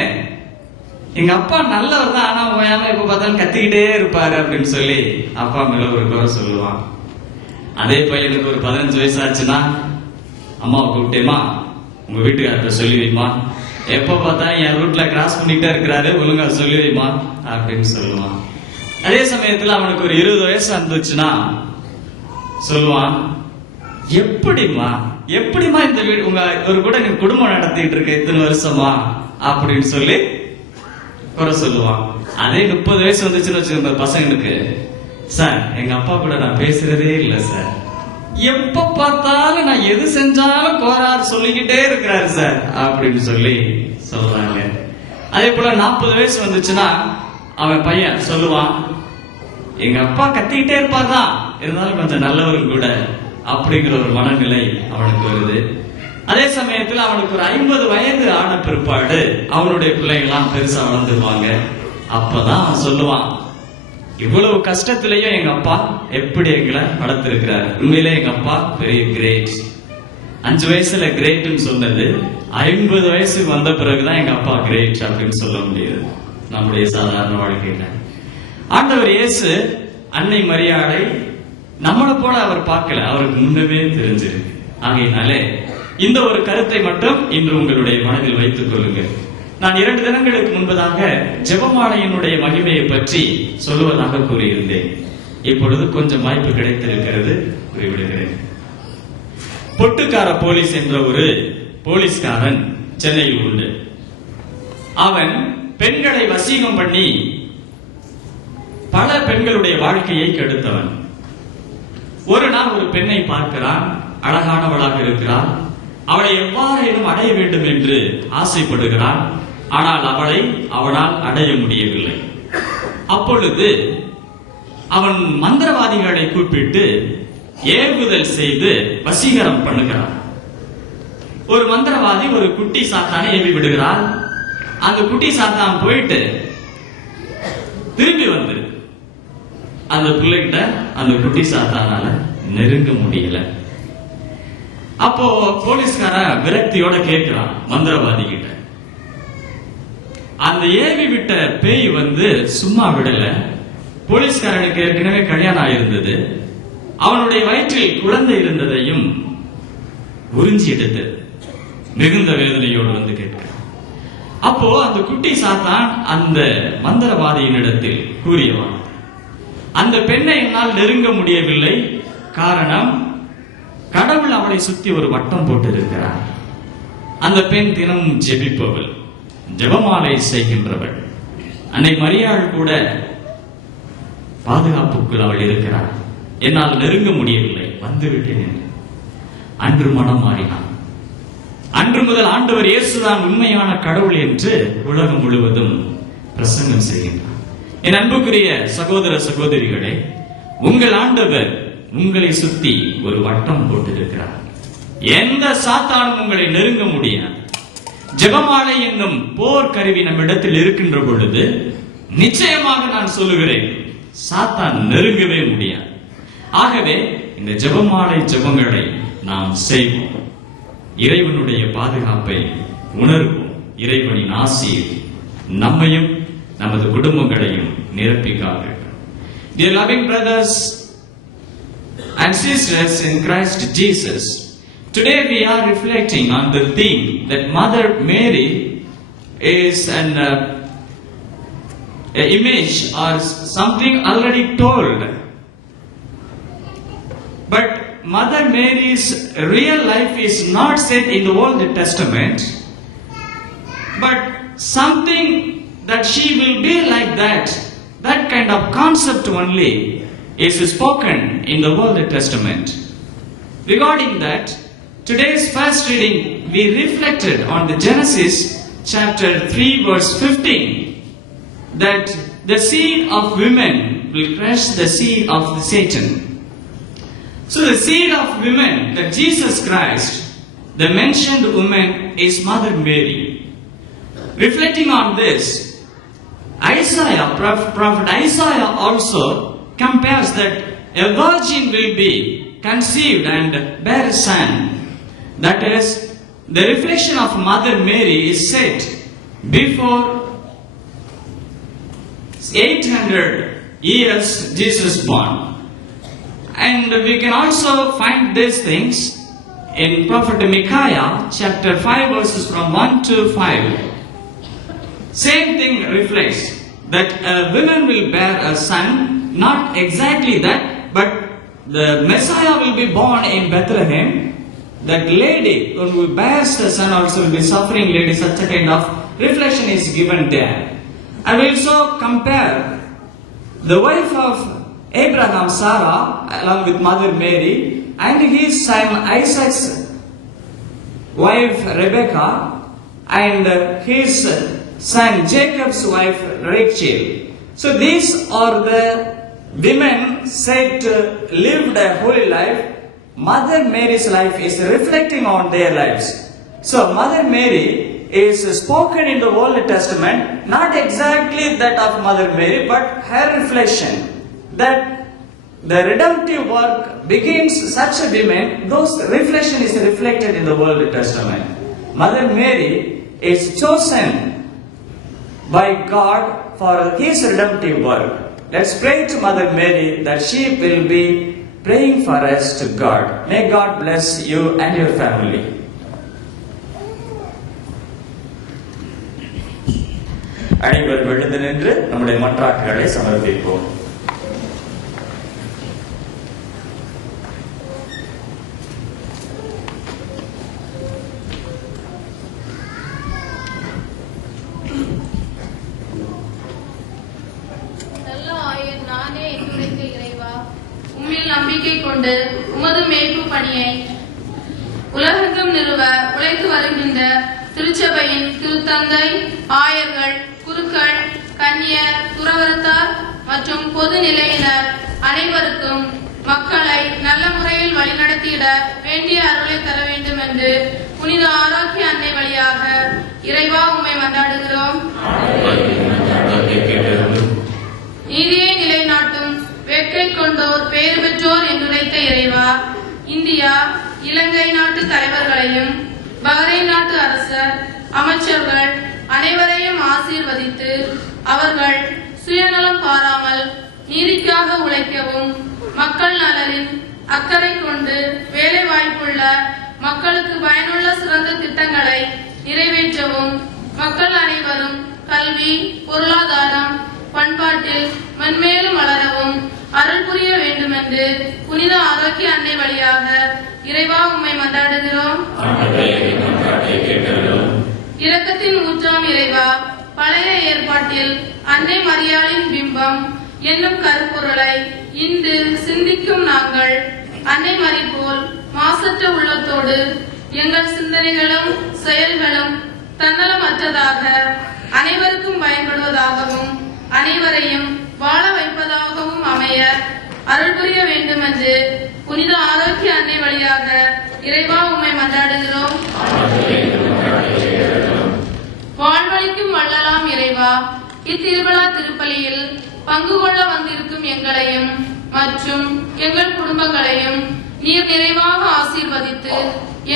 எங்க அப்பா நல்லவர் தான், ஆனா ஓயாம எப்ப பார்த்தாலும் கத்திக்கிட்டே இருப்பாரு அப்படின்னு சொல்லி அப்பா மேல ஒரு குறை சொல்லுவான். அதே பையனுக்கு ஒரு 15 வயசு ஆச்சுன்னா, அம்மாவை கூப்பிட்டேமா உங்க வீட்டுக்காரர்கிட்ட சொல்லி வைமா, எப்ப பார்த்தா என் ரூட்ல கிராஸ் பண்ணிட்டே இருக்கிறாரு, ஒழுங்கா சொல்லி வைமா அப்படின்னு சொல்லுவான். அதே சமயத்துல அவனுக்கு ஒரு 20 வயசு வந்துச்சுன்னா சொல்லுவான், எப்படிமா இந்த வீடு உங்க ஒரு கூட நீ குடும்பம் நடத்திட்டு இருக்க இத்தனை வருஷமா அப்படின்னு சொல்லி குறை சொல்லுவான். அதே 30 வயசு வந்துச்சுன்னு வச்சுக்கோங்க பசங்களுக்கு, சார் எங்க அப்பா கூட நான் பேசுறதே இல்ல சார், எப்ப பார்த்தாலும் நான் எது செஞ்சாலும் கோராறு சொல்லிக்கிட்டே இருக்கிறாரு சார் அப்படின்னு சொல்லி சொல்றாங்க. அதே போல 40 வயசு வந்துச்சுன்னா அவன் பையன் சொல்லுவான், எங்க அப்பா கத்திக்கிட்டே இருப்பார் தான், இருந்தாலும் கொஞ்சம் நல்லவரும் கூட அப்படிங்கிற ஒரு மனநிலை அவனுக்கு வருது. அதே சமயத்துல அவனுக்கு ஒரு 50 வயது ஆன பிற்பாடு அவனுடைய பிள்ளைங்களாம் பெருசா வளர்ந்துருவாங்க. அப்பதான் அவன் சொல்லுவான், இவ்வளவு கஷ்டத்திலையும் எங்க அப்பா எப்படி எங்களை வளர்த்திருக்கிறாரு, உண்மையிலே எங்க அப்பா பெரிய கிரேட். 5 வயசுல கிரேட்னு சொன்னது 50 வயசுக்கு வந்த பிறகுதான் எங்க அப்பா கிரேட் அப்படின்னு சொல்ல முடியாது நம்முடைய சாதாரண வாழ்க்கையில. ஆண்டவர் இயேசு அன்னை மரியாளை நம்மளை போல அவர் பார்க்கல, அவருக்கு முன்னமே தெரிஞ்சிருக்கு. ஆகையினாலே இந்த ஒரு கருத்தை மட்டும் இன்று உங்களுடைய மனதில் வைத்துக் கொள்ளுங்கள். நான் 2 தினங்களுக்கு முன்பதாக ஜெபமாலையினுடைய மகிமையை பற்றி சொல்லுவதாக கூறியிருந்தேன். இப்பொழுது கொஞ்சம் வாய்ப்பு கிடைத்திருக்கிறது, கூறிவிடுகிறேன். பொட்டுக்கார போலீஸ் என்ற ஒரு போலீஸ்காரன் சென்னையில் உண்டு. அவன் பெண்களை வசீகம் பண்ணி பல பெண்களுடைய வாழ்க்கையை கெடுத்தவன். ஒரு நாள் ஒரு பெண்ணை பார்க்கிறான், அழகானவளாக இருக்கிறான். அவளை எவ்வாறேனும் அடைய வேண்டும் என்று ஆசைப்படுகிறான். ஆனால் அவளை அவனால் அடைய முடியவில்லை. அப்பொழுது அவன் மந்திரவாதிகளை கூப்பிட்டு ஏவுதல் செய்து வசீகரம் பண்ணுகிறான். ஒரு மந்திரவாதி ஒரு குட்டி சாத்தானை ஏவி விடுகிறான். அந்த குட்டி சாத்தான் போயிட்டு திரும்பி வந்து அந்த பிள்ளைகிட்ட அந்த குட்டி சாத்தானால நெருங்க முடியல. அப்போ போலீஸ்கார விரக்தியோட கேட்கிறான் மந்திரவாதி கிட்ட, அந்த ஏவி விட்ட பேய் வந்து சும்மா விடல. போலீஸ்காரனுக்கு ஏற்கனவே கல்யாணம் ஆயிருந்தது. அவனுடைய வயிற்றில் குழந்தை இருந்ததையும் உறிஞ்சி எடுத்து மிகுந்த வேதனையோடு வந்து கேட்கிறான். அப்போ அந்த குட்டி சாத்தான் அந்த மந்திரவாதியினிடத்தில் கூறியவான், அந்த பெண்ணை என்னால் நெருங்க முடியவில்லை. காரணம், கடவுள் அவளை சுத்தி ஒரு வட்டம் போட்டிருக்கிறார். அந்த பெண் தினமும் ஜெபிப்பவள், ஜெபமாலை செய்கின்றவள். அன்னை மரியாள் கூட பாதுகாப்புக்குள் அவள் இருக்கிறார். என்னால் நெருங்க முடியவில்லை, வந்துவிட்டேன். அன்று மனம் மாறினான். அன்று முதல் ஆண்டவர் இயேசுதான் உண்மையான கடவுள் என்று உலகம் முழுவதும் பிரசங்கம் செய்கின்றார். என் அன்புக்குரிய சகோதர சகோதரிகளே, உங்கள் ஆண்டவர் உங்களை சுத்தி ஒரு வட்டம் போட்டிருக்கிறார். எந்த சாத்தானும் உங்களை நெருங்க முடியாது. ஜெபமாலை என்னும் போர் கருவி நம்மிடத்தில் இருக்கின்ற பொழுது நிச்சயமாக நான் சொல்லுகிறேன், சாத்தான் நெருங்கவே முடியாது. ஆகவே இந்த ஜெபமாலை ஜெபங்களை நாம் செய்வோம். இறைவனுடைய பாதுகாப்பை உணர்வோம். இறைவனின் ஆசியை நம்மையும் நமது குடும்பங்களையும் நிரப்பிக்கார்கள். Dear loving brothers and sisters in Christ Jesus, today we are reflecting on the theme that Mother Mary is an image or something already told. But Mother Mary's real life is not said in the Old Testament, but something that she will be like that kind of concept only is spoken in the Old Testament. Regarding that, today's first reading we reflected on the Genesis chapter 3 verse 15, that the seed of women will crush the seed of the Satan. So the seed of women, that Jesus Christ, the mentioned woman is Mother Mary. Reflecting on this, Isaiah, prophet Isaiah also compares that a virgin will be conceived and bear a son. That is, the reflection of Mother Mary is set before 800 years Jesus born. And we can also find these things in Prophet Micaiah chapter 5 verses from 1 to 5. Same thing reflects that a woman will bear a son, not exactly that, but the Messiah will be born in Bethlehem. That lady who bears the son also will be suffering lady, such a kind of reflection is given there. I will also compare the wife of Abraham, Sarah, along with Mother Mary, and his son Isaac's wife Rebecca, and his son Jacob's wife Rachel. So these are the women said to lived a holy life. Mother Mary's life is reflecting on their lives. So Mother Mary is spoken in the Old Testament, not exactly that of Mother Mary, but her reflection. That the redemptive work begins such a women, those reflection is reflected in the Old Testament. Mother Mary is chosen by God for his redemptive work. Let's pray to Mother Mary that she will be praying for us to God. May God bless you and your family. அனைவரும் எழுந்து நின்று நம்முடைய மன்றாட்டுகளை சமர்ப்பிப்போம். கொண்டு உமது மேய்ப்பு பணியை உலகெங்கும் நிறுவ உழைத்து வருகின்ற திருச்சபையின் திருத்தந்தை, ஆயர்கள், குருக்கள், கன்னியர், துறவரத்தார் மற்றும் பொது நிலையினர் அனைவருக்கும் மக்களை நல்ல முறையில் வழிநடத்திட வேண்டிய அருளை தர வேண்டும் என்று புனித ஆரோக்கிய அன்னை வழியாக இறைவா உம்மை மன்றாடுகிறோம். நீதியை நிலைநாட்டும் வேட்கை கொண்டோர் பேறு பெற்றோர் என்றுரைத்த இறைவா, இந்தியா, இலங்கை நாட்டு தலைவர்களையும் பஹ்ரைன் நாட்டு அரசர், அமைச்சர்கள் அனைவரையும் ஆசீர்வதித்து அவர்கள் சுயநலம் பாராமல் நீதிக்காக உழைக்கவும், மக்கள் நலனில் அக்கறை கொண்டு வேலை வாய்ப்புள்ள மக்களுக்கு பயனுள்ள சிறந்த திட்டங்களை நிறைவேற்றவும், மக்கள் அனைவரும் கல்வி, பொருளாதாரம், பண்பாட்டில் மென்மேலும் வளரவும் அருள் புரிய வேண்டும் என்று புனித ஆரோக்கிய அன்னை வழியாக இறைவா உம்மை மன்றாடுகிறோம். இரக்கத்தின் ஊற்றாம் இறைவா, பழைய ஏற்பாட்டில் அன்னை மரியாளின் பிம்பம் என்னும் கருப்பொருளை இன்று சிந்திக்கும் நாங்கள் அன்னை மரி போல் மாசற்ற உள்ளத்தோடு எங்கள் சிந்தனைகளும் செயல்களும் தன்னலமற்றதாக அனைவருக்கும் பயன்படுவதாகவும் அனைவரையும் வாழ வைப்பதாகவும் அமைய அருள் புரிய வேண்டும் என்று புனித ஆரோக்கிய அன்னை வழியாக இறைவா உம்மை மன்றாடுகிறோம். வாழ்வழிக்கும் வள்ளலாம் இறைவா, இத்திருவிழா திருப்பலியில் பங்கு கொள்ள வந்திருக்கும் எங்களையும் மற்றும் எங்கள் குடும்பங்களையும் நீர் நிறைவாக ஆசீர்வதித்து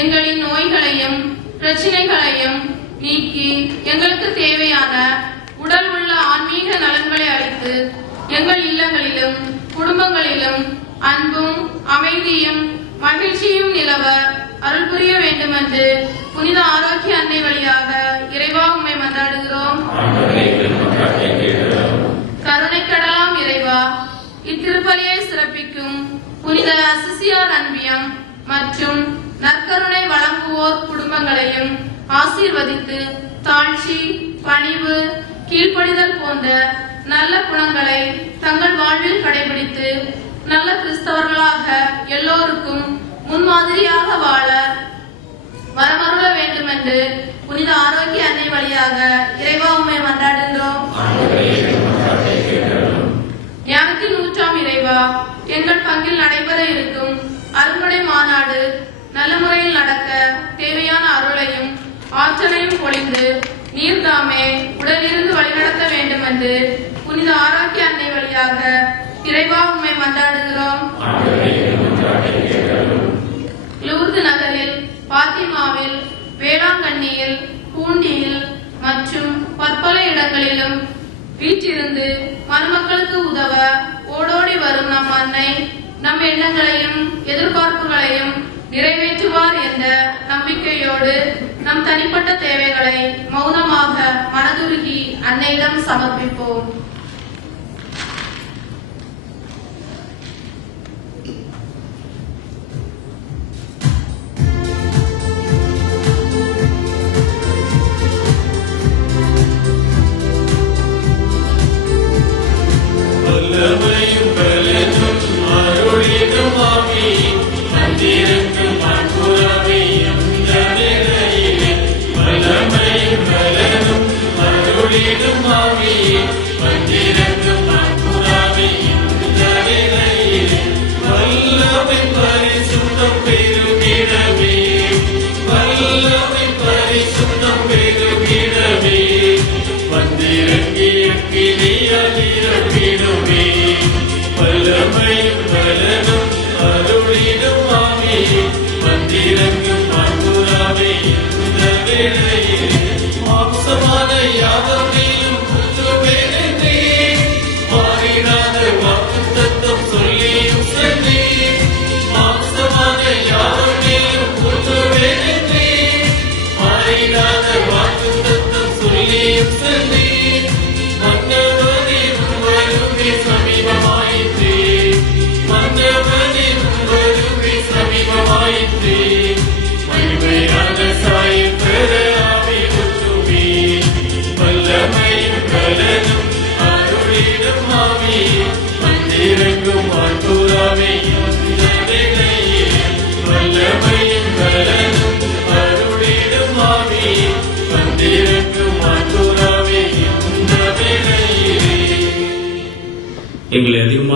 எங்களின் நோய்களையும் பிரச்சனைகளையும் நீக்கி எங்களுக்கு தேவையான உடல் உள்ள ஆன்மீக நலன்களை அளித்து எங்கள் இல்லங்களிலும் குடும்பங்களிலும் அன்பும் அமைதியும் மகிழ்ச்சியும் நிலவ அருள் புரிய வேண்டும் என்று புனித ஆரோக்கிய அன்னை வழியாக இறைவா உம்மை மன்றாடுகிறோம். கருணைக்கடலாம் இறைவா, இத்திருப்பலியை சிறப்பிக்கும் புனித அசிசியார் அன்பியம் மற்றும் நற்கருணை வழங்குவோர் குடும்பங்களையும் ஆசீர்வதித்து தாழ்ச்சி, பணிவு, கீழ்ப்படிதல் போன்ற நல்ல குணங்களை தங்கள் வாழ்வில் கடைபிடித்து நல்ல கிறிஸ்தவர்களாக எல்லோருக்கும் முன்மாதிரியாக வாழ வரமருள வேண்டும் என்று புனித ஆரோக்கிய அன்னை வழியாக இறைவா உம்மை மன்றாடுகிறோம். ஞானத்தின் ஊற்றாம் இறைவா, எங்கள் பங்கில் நடைபெற இருக்கும் அருங்கொடை மாநாடு நல்ல முறையில் நடக்க தேவையான அருளையும் ஆற்றலையும் பொழிந்து நீர்தாமே உடலிருந்து வழிநடத்த வேண்டும் என்று புனித ஆரோக்கிய அன்னை வழியாக இறைவா உம்மை மன்றாடுகிறோம். லூர்து நகரில், பாத்திமாவில், வேளாங்கண்ணியில், பூண்டியில் மற்றும் பற்பல இடங்களிலும் வீற்றிருந்து மருமக்களுக்கு உதவ ஓடோடி வரும் நம் அன்னை நம் எண்ணங்களையும் எதிர்பார்ப்புகளையும் நிறைவேற்றுவார் என்ற நம்பிக்கையோடு நம் தனிப்பட்ட தேவைகளை மௌனமாக மனதுருகி அன்னையிடம் சமர்ப்பிப்போம். வல்லமையும் பலனும் அருளிடும் ஆவி வந்திருக்கும் அன்புறவை அந்த நிலையிலே. வல்லமையும் பலனும் அருளிடும் ஆவி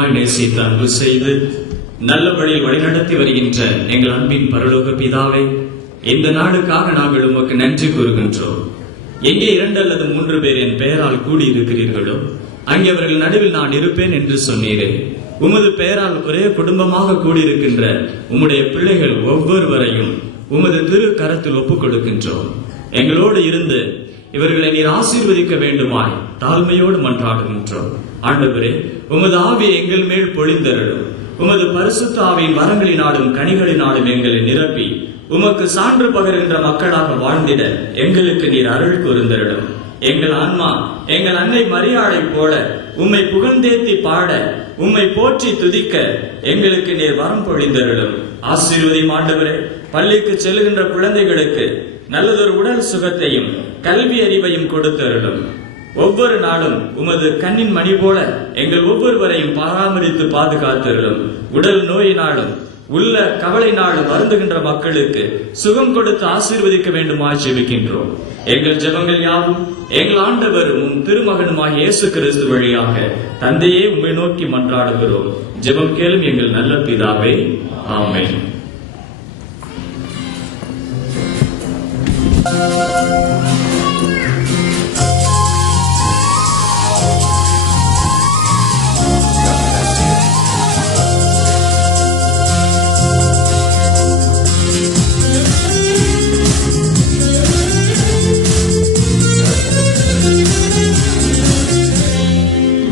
அதிகமாய் நேசித்து அன்பு செய்து நல்ல வழியில் வழிநடத்தி வருகின்ற எங்கள் அன்பின் பரலோக பிதாவே, இந்த நாளுக்காக நாங்கள் உமக்கு நன்றி கூறுகின்றோம். எங்கே 2 அல்லது 3 பேர் என் பெயரால் கூடியிருக்கிறீர்களோ அங்கே அவர்கள் நடுவில் நான் இருப்பேன் என்று சொன்னீரே. உமது பெயரால் ஒரே குடும்பமாக கூடியிருக்கின்ற உம்முடைய பிள்ளைகள் ஒவ்வொருவரையும் உமது திரு கரத்தில் ஒப்புக் கொடுக்கின்றோம். எங்களோடு இருந்து இவர்களை நீர் ஆசீர்வதிக்க வேண்டுமாய் தாழ்மையோடு மன்றாடுகின்றோம். ஆண்டவரே, உமது ஆவியை எங்கள் மேல் பொழிந்தருளும். உமது பரிசுத்த ஆவியின் வரங்களினாலும் கனிகளினாலும் எங்களை நிரப்பி உமக்கு சான்று பகருகின்ற மக்களாக வாழ்ந்திட எங்களுக்கு நீர் அருள் கூர்ந்தருளும். எங்கள் ஆன்மா எங்கள் அன்னை மரியாளை போல உம்மை புகழ்ந்தேத்தி பாட, உம்மை போற்றி துதிக்க எங்களுக்கு நீர் வரம் பொழிந்தருளும். ஆசீர்வதியும் ஆண்டவரே. பள்ளிக்கு செல்கின்ற குழந்தைகளுக்கு நல்லதொரு உடல் சுகத்தையும் கல்வி அறிவையும் கொடுத்தருளும். ஒவ்வொரு நாளும் உமது கண்ணின் மணி போல எங்கள் ஒவ்வொருவரையும் பராமரித்து பாதுகாத்தருளும். உடல் நோயினாலும் உள்ள கவலைனாலும் வருந்துகின்ற மக்களுக்கு சுகம் கொடுத்து ஆசீர்வதிக்க வேண்டுமாய் ஜெபிக்கின்றோம். எங்கள் ஜெபங்கள் யாவும் எங்கள் ஆண்டவரும் திருமகனுமாகிய இயேசு கிறிஸ்து வழியாக தந்தையே உம்மை நோக்கி மன்றாடுகிறோம். ஜெபம் கேளும் எங்கள் நல்ல பிதாவே. ஆமென்.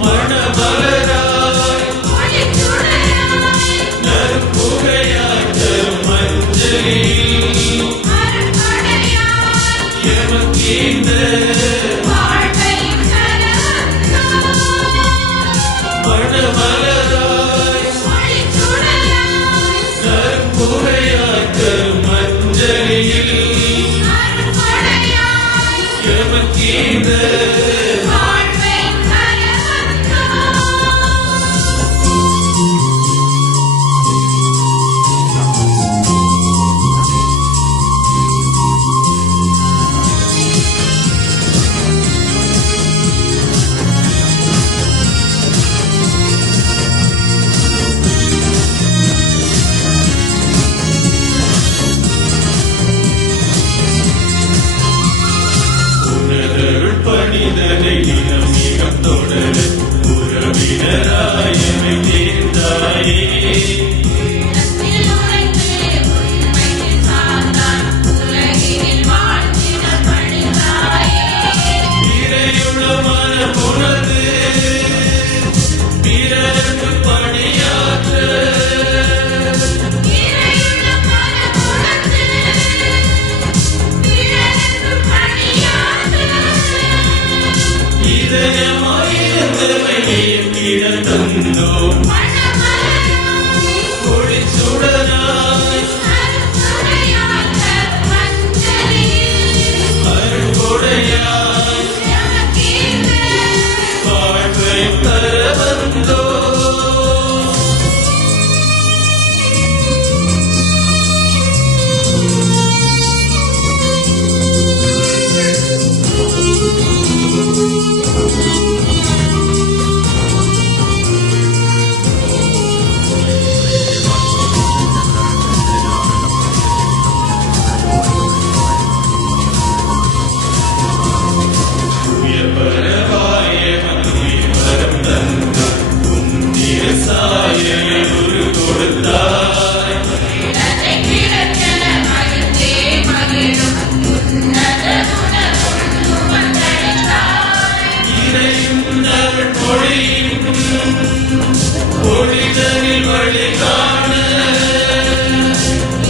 மணமலராய் ஒளிச்சுடராய் நறும்புகையாய் தரும் மஞ்சளி அருட்கொடையாய் எமக்கீந்த வாழ்வையும் தரவந்தாய். மணமலராய் ஒளிச்சுடராய் நறும்புகையாய் தரும் மஞ்சளியில் அருட்கொடையாய் எமக்கீந்த வாழ்வையும் தரவந்தாய். உனதருள் பணிதனை தினம் மிகம் தொடர உறவினராய் எமை நேர்ந்தாயே. உள்ளத்தில் உறைந்து உண்மையில் சார்ந்தாய். உலகினில் வாழ்ந்திட பணிந்தாயே. இறையுள்ள மனமுணர்ந்து பிறருக்கு பணியாற்ற இறையுள்ள மனமுணர்ந்து பிறருக்கு பணியாற்ற. இதயமாயிருந்தவை கிடந்தோம் மணமலராய் ஒளிச்சுடராய் அருட்கொடையாய் தரும் அருள்கொடையாய் எமக்கீந்த வாழ்வை தர வந்தோம். உயர்பரவாய உயிர்வரம் தந்து உம் திருசாயலை உரு கொடுத்தாய். இடத்தை கிடக்கென மகிழ்ந்தே மகிழும் உன்னத உணர்வுள் உமந்தளித்தாய். இறையும் நல் பொழியும் பொழிதனில் வழி காண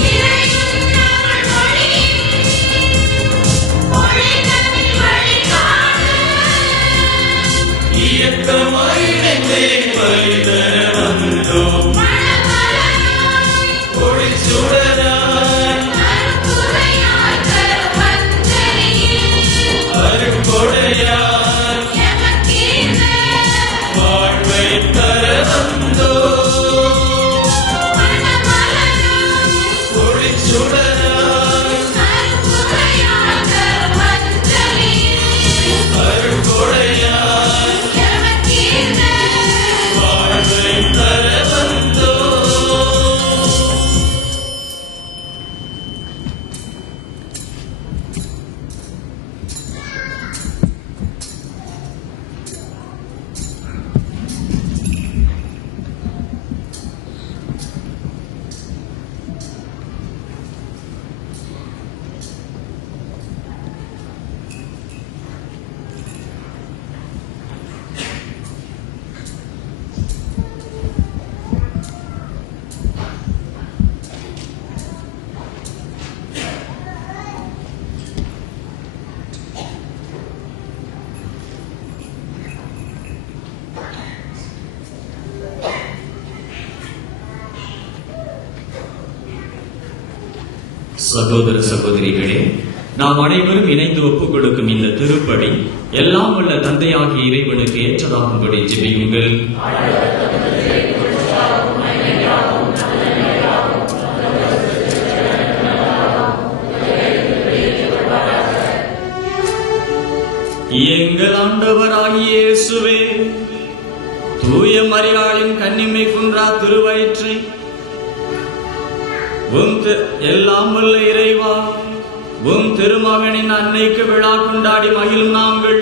இறையும் நாள் மொழியும் பொழிதனில் வழிகாண. இயக்கமாய் இணைந்தே பலிதர வந்தோம். மணமலராய் ஒளிச்சுடராய் அருட்கொடையாய் தரும் மஞ்சளியில் அருள்கொடையாய் எமக்கீந்த வாழ்வை தர வந்தோம். சகோதர சகோதரிகளே, நாம் அனைவரும் இணைந்து ஒப்புக் கொடுக்கும் இந்த திருப்படி எல்லாம் உள்ள தந்தையாகிய இறைவனுக்கு ஏற்றதாகும்படி ஜெபியுங்கள். எங்கள் ஆண்டவராகிய இயேசுவே, தூய மரியாளின் கன்னிமை குன்றா திருவயிற்றை எல்லாம் உள்ள இறைவா, உம் திருமகனின் அன்னைக்கு விழா கொண்டாடி மகிழும் நாங்கள்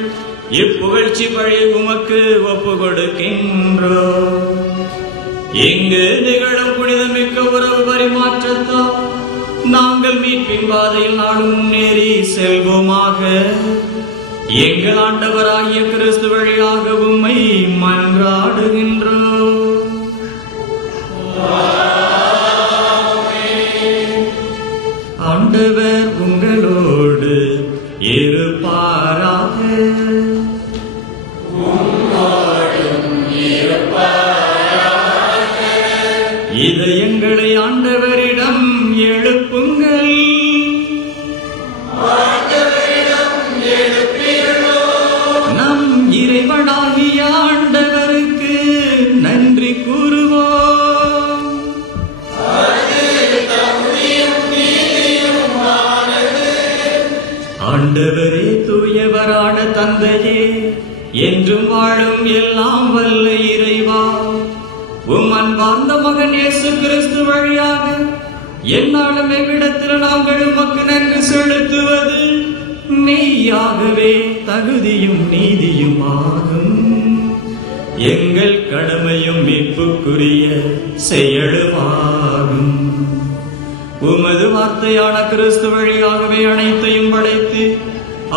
இப்புகழ்ச்சி பழி உமக்கு ஒப்பு கொடுக்கின்றோம். இங்கு நிகழும் புனிதமிக்க உறவு பரிமாற்றத்தால் நாங்கள் மீட்பின் பாதையில் நாடு முன்னேறி செல்வோமாக. எங்கள் ஆண்டவராகிய கிறிஸ்து வழியாக உம்மை மன்றாடுகின்றோம். ஆண்டவர் உங்களோடு இருப்பாராக. இதயங்களை ஆண்டவரிடம் எழுப்புங்கள். நம் இறைவனாகிய ஆண்டவருக்கு நன்றி கூறுவோம். ஆண்டவரே, தூயவரான தந்தையே, என்றும் வாழும் எல்லாம் வல்ல இறைவா, உம் அன்பார்ந்த மகன் இயேசு கிறிஸ்து வழியாக எந்நாளும் எவ்விடத்தில் நாங்கள் உமக்கு நன்றி செலுத்துவது மெய்யாகவே தகுதியும் நீதியும் ஆகும். எங்கள் கடமையும் மீட்புக்குரிய செயலுமாகும். உமது வார்த்தையான கிறிஸ்து வழியாகவே அனைத்தையும் படைத்து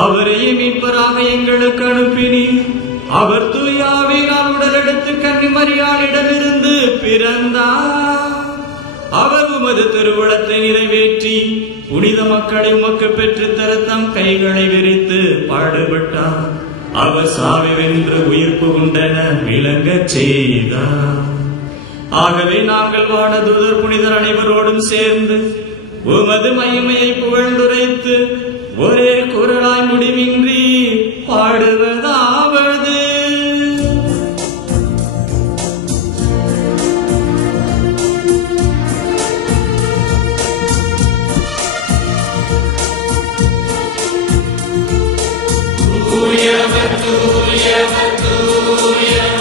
அவரையே மீட்பராக எங்களுக்கு அனுப்பினீர். அவர் தூயாவினால் உடலெடுத்து கன்னி மரியாளிடமிருந்து பிறந்தார். அவர் உமது திருவுளத்தை நிறைவேற்றி புனித மக்களை உமக்கு பெற்று தர தம் கைகளை விரித்து பாடுபட்டார். அவர் சாவை வென்று உயிர் புகுண்டன விளங்கச் செய்தார். ஆகவே நாங்கள் வானதூதர் புனிதர் அனைவரோடும் சேர்ந்து உமது மகிமையை புகழ்ந்துரைத்து ஒரே குரலாய் முடிவின்றி பாடுவதாவது: தூயவர் தூயவர் தூயவர்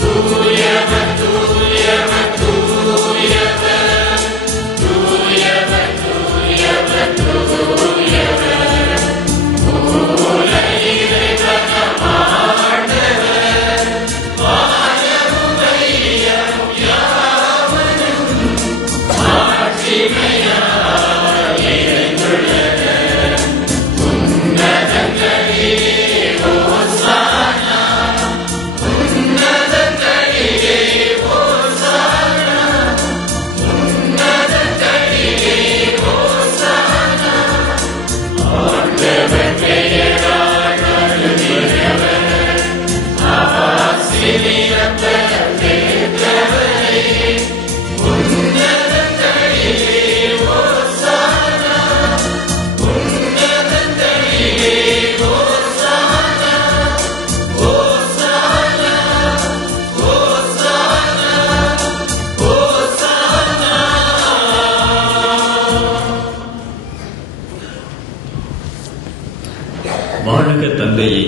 தூயவர் தூயவர் தூயவர் தூயவர் தூயவர் தூயவர் மூல இறைவன் ஆண்டவர் வானமும் வையமும் யாவரும் மாட்சிமையாய் நிறைந்துள்ளன. உன்னதங்களிலே ஓசானா, உன்னதங்களிலே ஓசானா, உன்னதங்களிலே ஓசானா. ஆண்டவர் பெயரால் வருகிறவர், ஆசீர்வதிக்கப்பட்ட பெற்றவரே. உன்னதங்களிலே ஓசானா, உன்னதங்களிலே ஓசானா, ஓசானா, ஓசானா, ஓசானா. வாழ்க தந்தையே,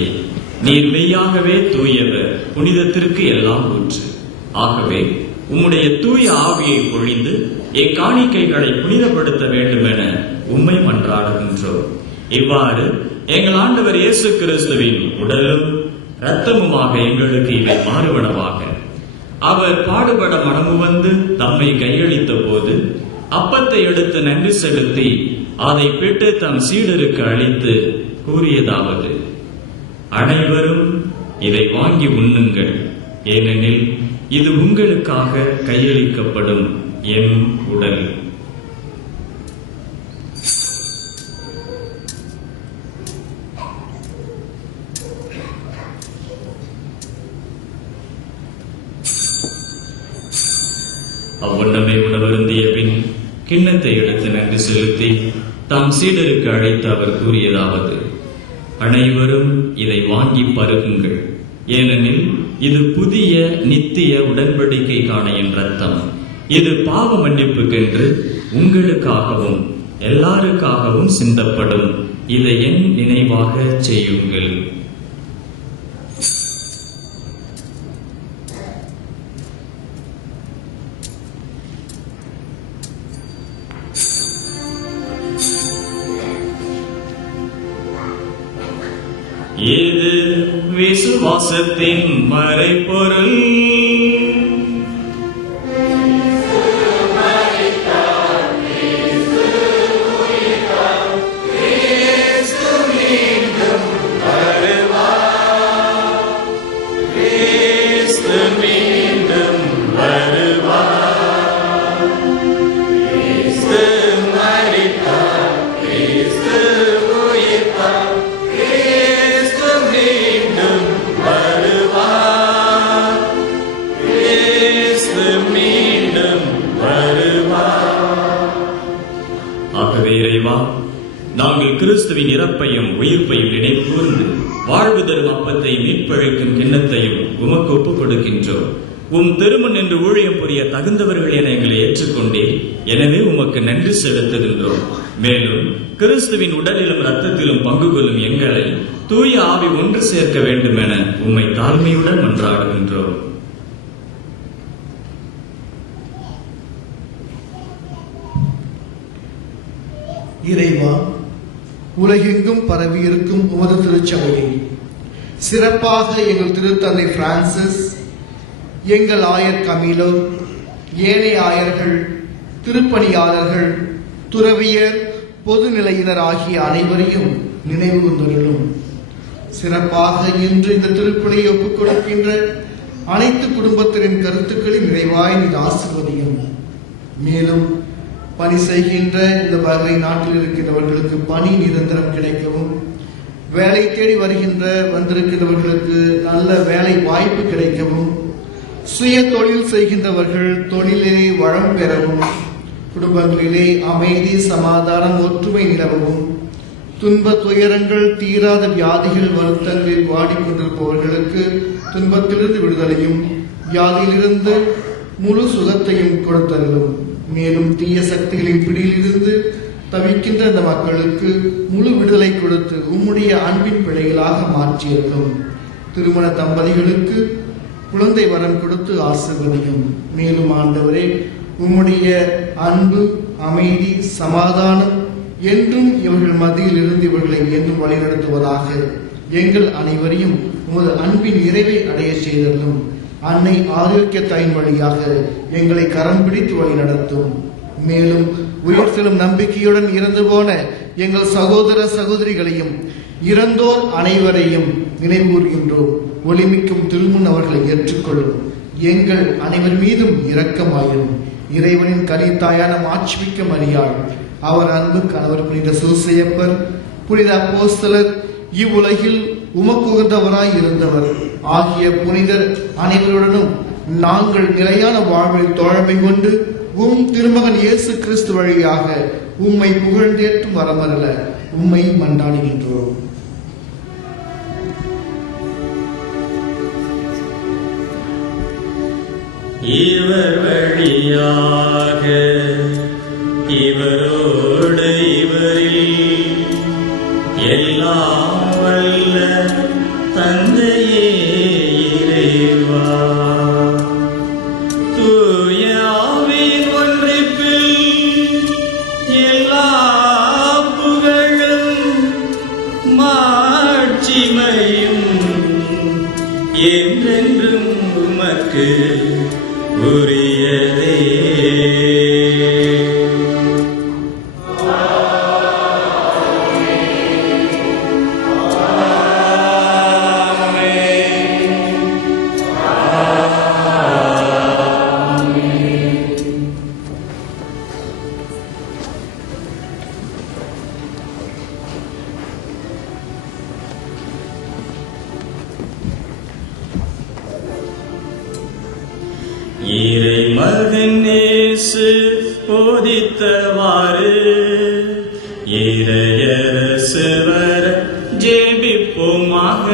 நீர் மெய்யாகவே தூயவர், புனிதத்திற்கு எல்லாம் ஊற்று. ஆகவே உம்முடைய தூய ஆவியை பொழிந்து இக்காணிக்கைகளை புனிதப்படுத்த வேண்டும் என உம்மை மன்றாடுகின்றோம். இவ்வாறு எங்கள் ஆண்டவர் இயேசு கிறிஸ்துவின் உடலும் இரத்தமுமாக எங்களுக்கு இவை மாறுவனவாக. அவர் பாடுபட மனமு வந்து தம்மை கையளித்த போது அப்பத்தை எடுத்து நன்றி செலுத்தி அதை பெற்று தம் சீடருக்கு அளித்து கூறியதாவது: அனைவரும் இதை வாங்கி உண்ணுங்கள், ஏனெனில் இது உங்களுக்காக கையளிக்கப்படும் என் உடல். அவ்வண்ணமே உணவருந்திய பின் கிண்ணத்தை எடுத்து நன்றி செலுத்தி தாம் சீடருக்கு அழைத்து அவர் கூறியதாவது: அனைவரும் இதை வாங்கி பருகுங்கள், ஏனெனில் இது புதிய நித்திய உடன்படிக்கைக்கான என் ரத்தம். இது பாவ மன்னிப்புக்கென்று உங்களுக்காகவும் எல்லாருக்காகவும் சிந்தப்படும். இதை என் நினைவாக செய்யுங்கள். இது விசுவாசத்தின் மறைபொருள். ஆகவே இறைவா, நாங்கள் கிறிஸ்துவின் இறப்பையும் உயிர்ப்பையும் நினைவு கூர்ந்து வாழ்வு தரும் அப்பத்தை மீட்பழைக்கும் கிண்ணத்தையும் உமக்கு ஒப்புக் கொடுக்கின்றோம். உம் திருமண் என்று ஊழியம் புரிய தகுந்தவர்கள் என எங்களை ஏற்றுக்கொண்டீர். எனவே உமக்கு நன்றி செலுத்துகின்றோம். மேலும் கிறிஸ்துவின் உடலிலும் இரத்தத்திலும் பங்கு கொள்ளும் எங்களை தூய ஆவி ஒன்று சேர்க்க வேண்டும் என உம்மை தாழ்மையுடன் மன்றாடுகின்றோம். இறைவா, உலகெங்கும் பரவி இருக்கும் உமது திருச்சபையில் சிறப்பாக எங்கள் திருத்தந்தை பிரான்சிஸ், எங்கள் ஆயர் கமிலோ, ஏனைய ஆயர்கள், திருப்பணியாளர்கள், துறவியர், பொதுநிலையினர் ஆகிய அனைவரையும் நினைவு கூர்ந்தருளும். சிறப்பாக இன்று இந்த திருப்பணியை ஒப்புக் கொடுக்கின்ற அனைத்து குடும்பத்தினரின் கருத்துக்களை நிறைவாய் நீர் ஆசீர்வதியும். மேலும் பணி செய்கின்ற இந்த வகை நாட்டில் இருக்கின்றவர்களுக்கு பணி நிரந்தரம் கிடைக்கவும், வேலை தேடி வந்திருக்கின்றவர்களுக்கு நல்ல வேலை வாய்ப்பு கிடைக்கவும், சுய தொழில் செய்கின்றவர்கள் தொழிலிலே வளம் பெறவும், குடும்பங்களிலே அமைதி, சமாதானம், ஒற்றுமை நிலவவும், துன்ப துயரங்கள், தீராத வியாதிகள், வருத்தங்களில் வாடிக்கொண்டிருப்பவர்களுக்கு துன்பத்திலிருந்து விடுதலையும், வியாதியிலிருந்து முழு சுகத்தையும் கொடுத்தருளும். மேலும் தீய சக்திகளின் பிடியிலிருந்து தவிக்கின்ற இந்த மக்களுக்கு முழு விடுதலை கொடுத்து உம்முடைய அன்பின் பிள்ளைகளாக மாற்றியிருக்கும். திருமண தம்பதிகளுக்கு குழந்தை வரம் கொடுத்து ஆசீர்வதியும். மேலும் ஆண்டவரே, உம்முடைய அன்பு, அமைதி, சமாதானம் என்றும் இவர்கள் மத்தியில் இருந்து இவர்களை என்றும் வழிநடத்துவதாக. எங்கள் அனைவரையும் உமது அன்பின் நிறைவை அடைய செய்தலும். அன்னை ஆரோக்கிய தாயின் வழியாக எங்களை கரம் பிடித்து வழி நடத்தும். மேலும் உயிர் செல்லும் நம்பிக்கையுடன் இறந்து போன எங்கள் சகோதர சகோதரிகளையும் இறந்தோர் அனைவரையும் நினைவுகூர்கின்றோம். ஒளிமிக்கும் திருமுன் அவர்களை ஏற்றுக்கொள்ளும். எங்கள் அனைவர் மீதும் இரக்கமாயிரும். இறைவனின் கலித்தாயான மாட்சிமிக்க மரியாள், அவர் அன்பு கணவர் புனித சூசையப்பர், புனித அப்போஸ்தலர், இவ்வுலகில் உமக்குகந்தவராய் இருந்தவர் ஆகிய புனிதர் அனைவருடனும் நாங்கள் நிலையான வாழ்வில் தோழமை கொண்டு உம் திருமகன் இயேசு கிறிஸ்து வழியாக உம்மை புகழ்ந்தேற்றும் வரமரல உம்மை மன்றாடுகின்றோம். இவர் வழியாக இவரோடு இவரில் எல்லாம் வல்ல தந்தையே இறைவா, தூய ஆவியின் ஒன்றிப்பில் எல்லா புகழும் மாட்சிமையும் என்றென்றும் உமக்கு உரியதே. இறைமகன் இயேசு போதித்தவாறு இறையரசு வர ஜெபிப்போமாக.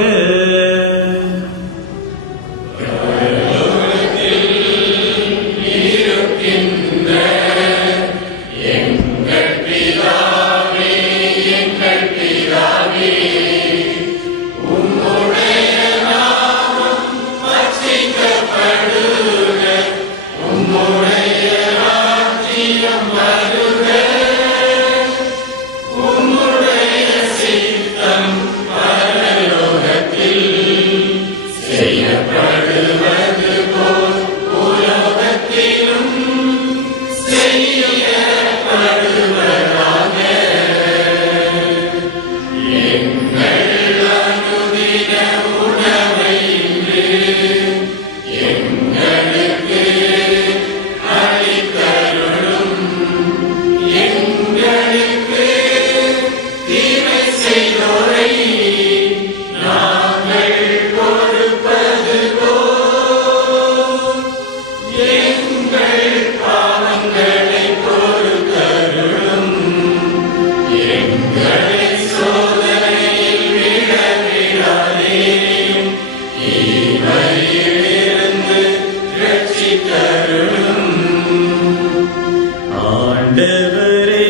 ஆண்டவரே,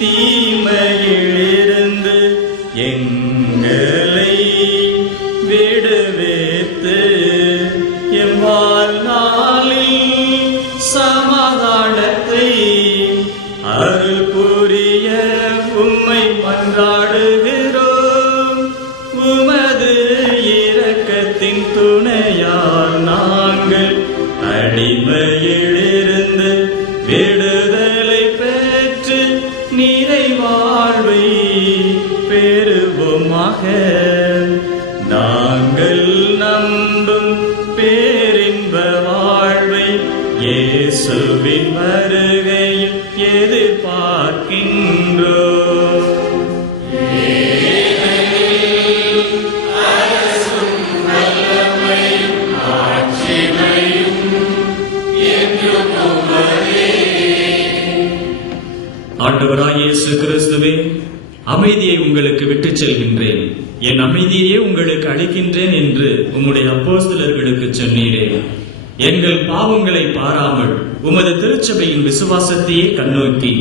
தீமையிலிருந்து எங்களை விடுவித்து எம் வாழ்நாளில் சமாதானத்தை அருள் புரிய உம்மை மன்றாடுகிறோம். உமது இரக்கத்தின் துணையால் நாங்கள் அடிமையிலிருந்து விடுதலை பெற்று நிறைவாழ்வை பெறுவோமாக. நாங்கள் நம்பும் பேரின்ப வாழ்வை இயேசுவின் வருகையில் எதிர்பார்க்கின்றோம். ஆண்டவராய் இயேசு கிறிஸ்துவே, அமைதியை உங்களுக்கு விட்டுச் செல்கின்றேன், என் அமைதியையே உங்களுக்கு அளிக்கின்றேன் என்று உம்முடைய அப்போஸ்தலர்களுக்கு சொன்னீரே. எங்கள் பாவங்களை பாராமல் உமது திருச்சபையின் விசுவாசத்தையே கண்ணோக்கி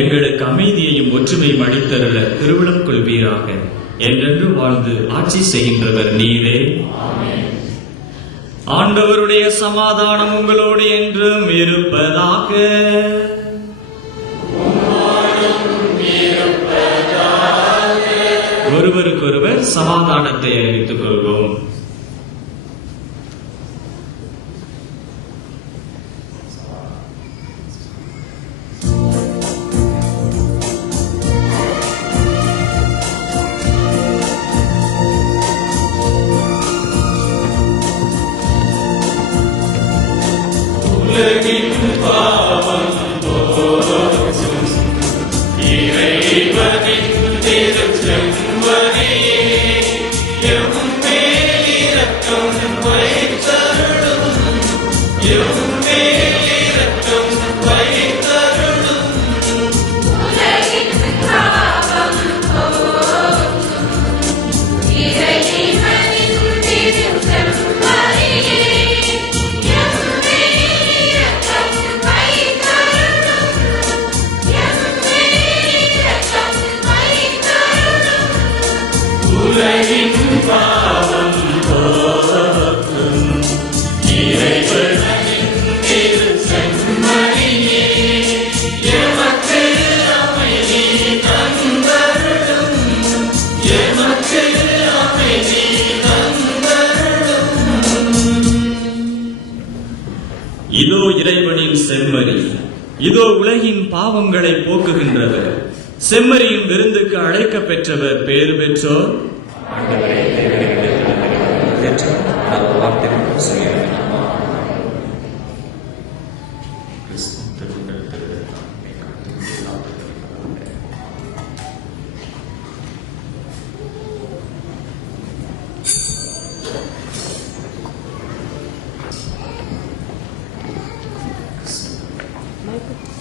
எங்களுக்கு அமைதியையும் ஒற்றுமையும் அளித்தருள திருவிழம் கொள்வீராக. என்றென்று வாழ்ந்து ஆட்சி செய்கின்றவர் நீரே. ஆண்டவருடைய சமாதானம் உங்களோடு என்றும் இருப்பதாக. ஒருவருக்கொருவர் சமாதானத்தை அறிவித்துக் கொள்வோம். இதோ இறைவனின் செம்மறி, இதோ உலகின் பாவங்களை போக்குகின்றவர். செம்மறியின் விருந்துக்கு அழைக்க பெற்றவர் பேறு பெற்றோர். Michael.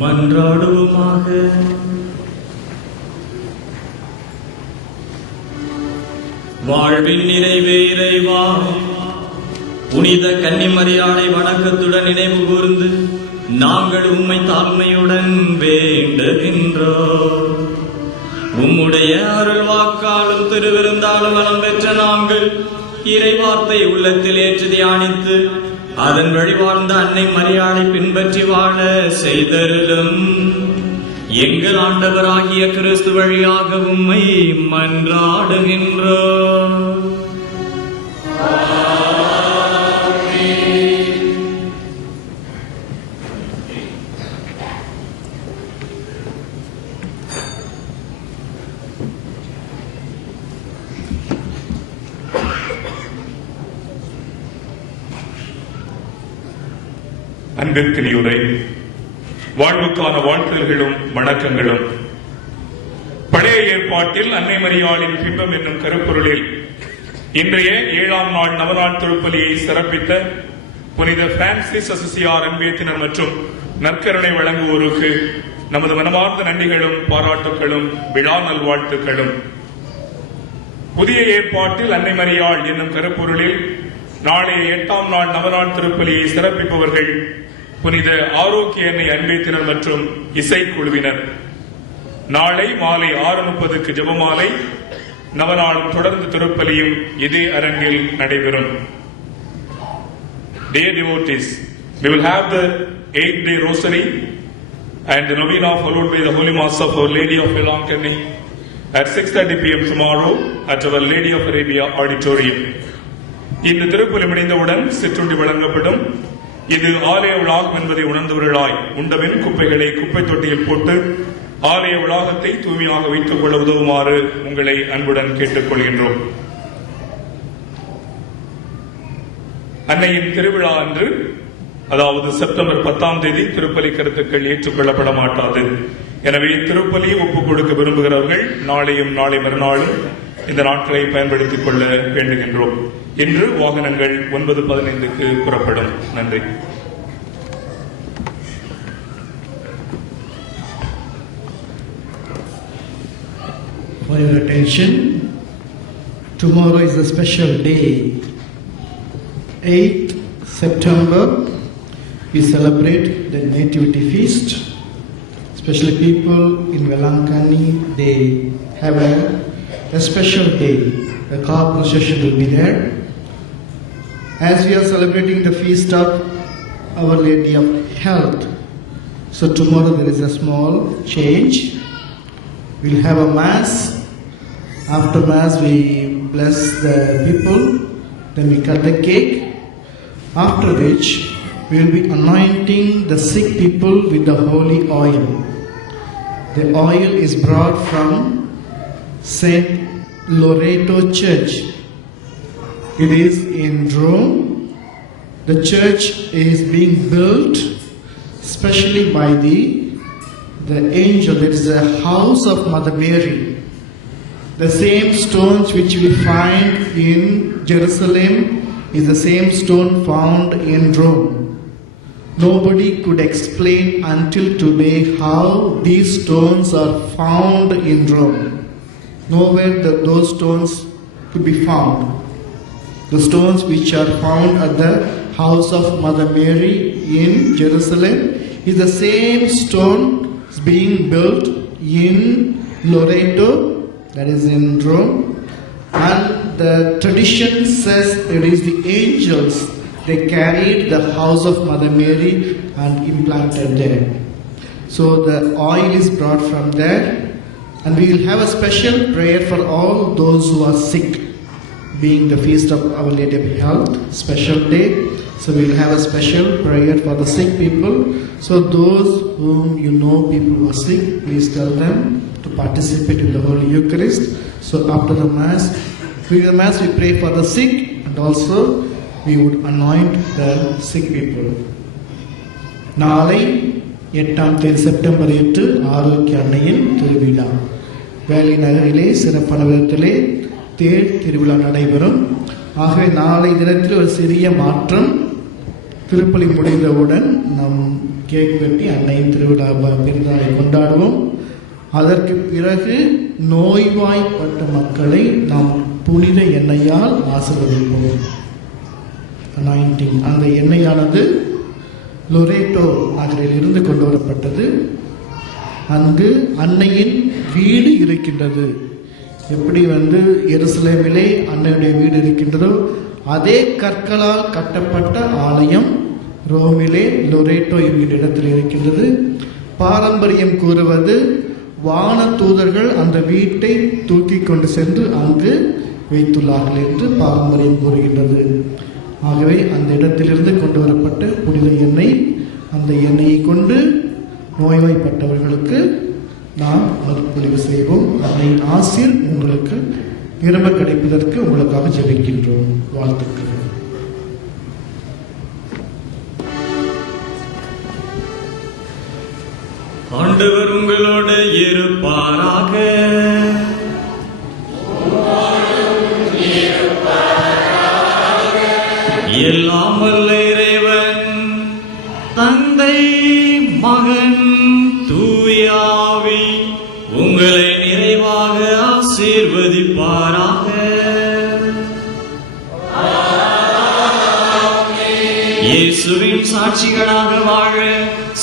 மன்றாடுவோமாக. வாழ்வின் நிறைவே இறைவா, புனித கன்னிமரியாளை வணக்கத்துடன் நினைவு கூர்ந்து நாங்கள் உம்மை தாழ்மையுடன் வேண்டுகின்றோம். உம்முடைய அருள் வாக்காலும் திருவிருந்தாலும் வளம் பெற்ற நாங்கள் இறைவார்த்தை உள்ளத்தில் ஏற்று தியானித்து அதன் வழி வாழ்ந்த அன்னை மரியாளை பின்பற்றி வாழ செய்தருளும். எங்கள் ஆண்டவராகிய கிறிஸ்து வழியாக உம்மை மன்றாடுகின்றோம். அன்பிற்கினியுரை, வாழ்வுக்கான வாழ்த்துதல்களும் வணக்கங்களும். பழைய ஏற்பாட்டில் அன்னை மரியாளின் பிம்பம் என்னும் கருப்பொருளில் இன்றைய 7ஆம் நாள் நவநாள் திருப்பலியை சிறப்பித்த புனித பிரான்சிஸ் அசிசியார் அன்பேத்தினர் மற்றும் நற்கருணை வழங்குவோருக்கு நமது மனமார்ந்த நன்றிகளும் பாராட்டுகளும் விழா நல்வாழ்த்துக்களும். புதிய ஏற்பாட்டில் அன்னை மரியாள் என்னும் கருப்பொருளில் நாளைய 8ஆம் நாள் நவநாள் திருப்பலியை சிறப்பிப்பவர்கள் புனித ஆரோக்கிய அன்னை அன்பேத்தினர் மற்றும் இசைக்குழுவினர். நாளை மாலை 6:30 ஜெபமாலை, நவநாளும் தொடர்ந்து திருப்பலியும் இதே அரங்கில் நடைபெறும். Dear devotees, we will have the 8-day rosary and the novena followed by the Holy Mass of Our Lady of Velankani at 6:30 p.m. tomorrow at Our Lady of Arabia Auditorium. இந்த திருப்பலி முடிந்தவுடன் சிற்றுண்டி வழங்கப்படும். இது ஆலய வளாகம் என்பதை உணர்ந்தவர்களாய் உண்டபின் குப்பைகளை குப்பை தொட்டியில் போட்டு ஆலய வளாகத்தை தூய்மையாக வைத்துக் கொள்ள உதவுமாறு உங்களை அன்புடன் கேட்டுக் கொள்கின்றோம். அன்னையின் திருவிழா அன்று, அதாவது செப்டம்பர் 10ஆம் தேதி திருப்பலி கருத்துக்கள் ஏற்றுக்கொள்ளப்பட மாட்டாது. எனவே திருப்பலியை ஒப்புக் கொடுக்க விரும்புகிறவர்கள் நாளையும் நாளை மறுநாளும் இந்த நாட்களை பயன்படுத்திக் கொள்ள வேண்டுகின்றோம். இன்று வாகனங்கள் 9:15க்கு புறப்படும். நன்றி. For your attention, tomorrow is a special day. 8th September, we celebrate the Nativity Feast. Especially people in Velankani, they have a special day. The car procession will be there. As we are celebrating the feast of Our Lady of Health, so tomorrow there is a small change. We'll have a mass. After mass, we bless the people. Then we cut the cake. After which, we'll be anointing the sick people with the holy oil. The oil is brought from Saint Loreto Church. It is in Rome. The church is being built especially by the angel. There is a house of Mother Mary. The same stones which we find in Jerusalem is the same stone found in Rome. Nobody could explain until today how these stones are found in Rome. Nowhere those stones could be found. The stones which are found at the house of Mother Mary in Jerusalem is the same stone being built in Loreto, that is in Rome. And the tradition says it is the angels. They carried the house of Mother Mary and implanted there. So the oil is brought from there. And we will have a special prayer for all those who are sick, being the feast of Our Lady of Health, special day. So we will have a special prayer for the sick people. So those whom you know, people who are sick, please tell them to participate in the Holy Eucharist. So after the Mass, we pray for the sick, and also we would anoint the sick people. நாளை 8ஆம் தேதி September 8 ஆரோக்கிய அன்னையின் திருவிழா. வேலை நகரிலே சிறப்பான விதத்திலே தேர் திருவிழா நடைபெறும். ஆகவே நாளை தினத்தில் ஒரு சிறிய மாற்றம். திருப்பலி முடிந்தவுடன் நம் கேக் வெட்டி அன்னையின் திருவிழா பிறந்தநாளை கொண்டாடுவோம். அதற்கு பிறகு நோய்வாய்ப்பட்ட மக்களை நாம் புனித எண்ணெயால் ஆசீர்வதிப்போம். அனாயிண்டிங். அந்த எண்ணெயானது லொரேட்டோ நகரில் இருந்து கொண்டு வரப்பட்டது. அங்கு அன்னையின் வீடு இருக்கின்றது. எப்படி எருசலேமிலே அன்னையுடைய வீடு இருக்கின்றதோ அதே கற்களால் கட்டப்பட்ட ஆலயம் ரோமிலே லொரேட்டோ என்கிற இடத்தில் இருக்கின்றது. பாரம்பரியம் கூறுவது வான தூதர்கள் அந்த வீட்டை தூக்கி கொண்டு சென்று அங்கு வைத்துள்ளார்கள் என்று பாரம்பரியம் கூறுகின்றது. ஆகவே அந்த இடத்திலிருந்து கொண்டு வரப்பட்ட புனித எண்ணெய், அந்த எண்ணெயை கொண்டு நோய்வாய்ப்பட்டவர்களுக்கு நாம் மறுபொழிவு செய்வோம். அன்னையின் ஆசீர் உங்களுக்கு நிரம்ப கிடைப்பதற்கு உங்களுக்காக ஜெபிக்கின்றோம். வாழ்த்துக்கள். ஆண்டவர் உங்களோடு இருப்பாராக. எல்லாம் வல்ல இறைவன் தந்தை மகன் தூயாவி உங்களை நிறைவாக ஆசீர்வதிப்பாராக. இயேசுவின் சாட்சிகளாக வாழ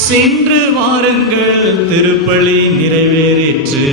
சென்று வாருங்கள். திருப்பலி நிறைவேறிற்று.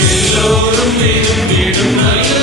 எல்லோரும் விரும்பிடும் நல்ல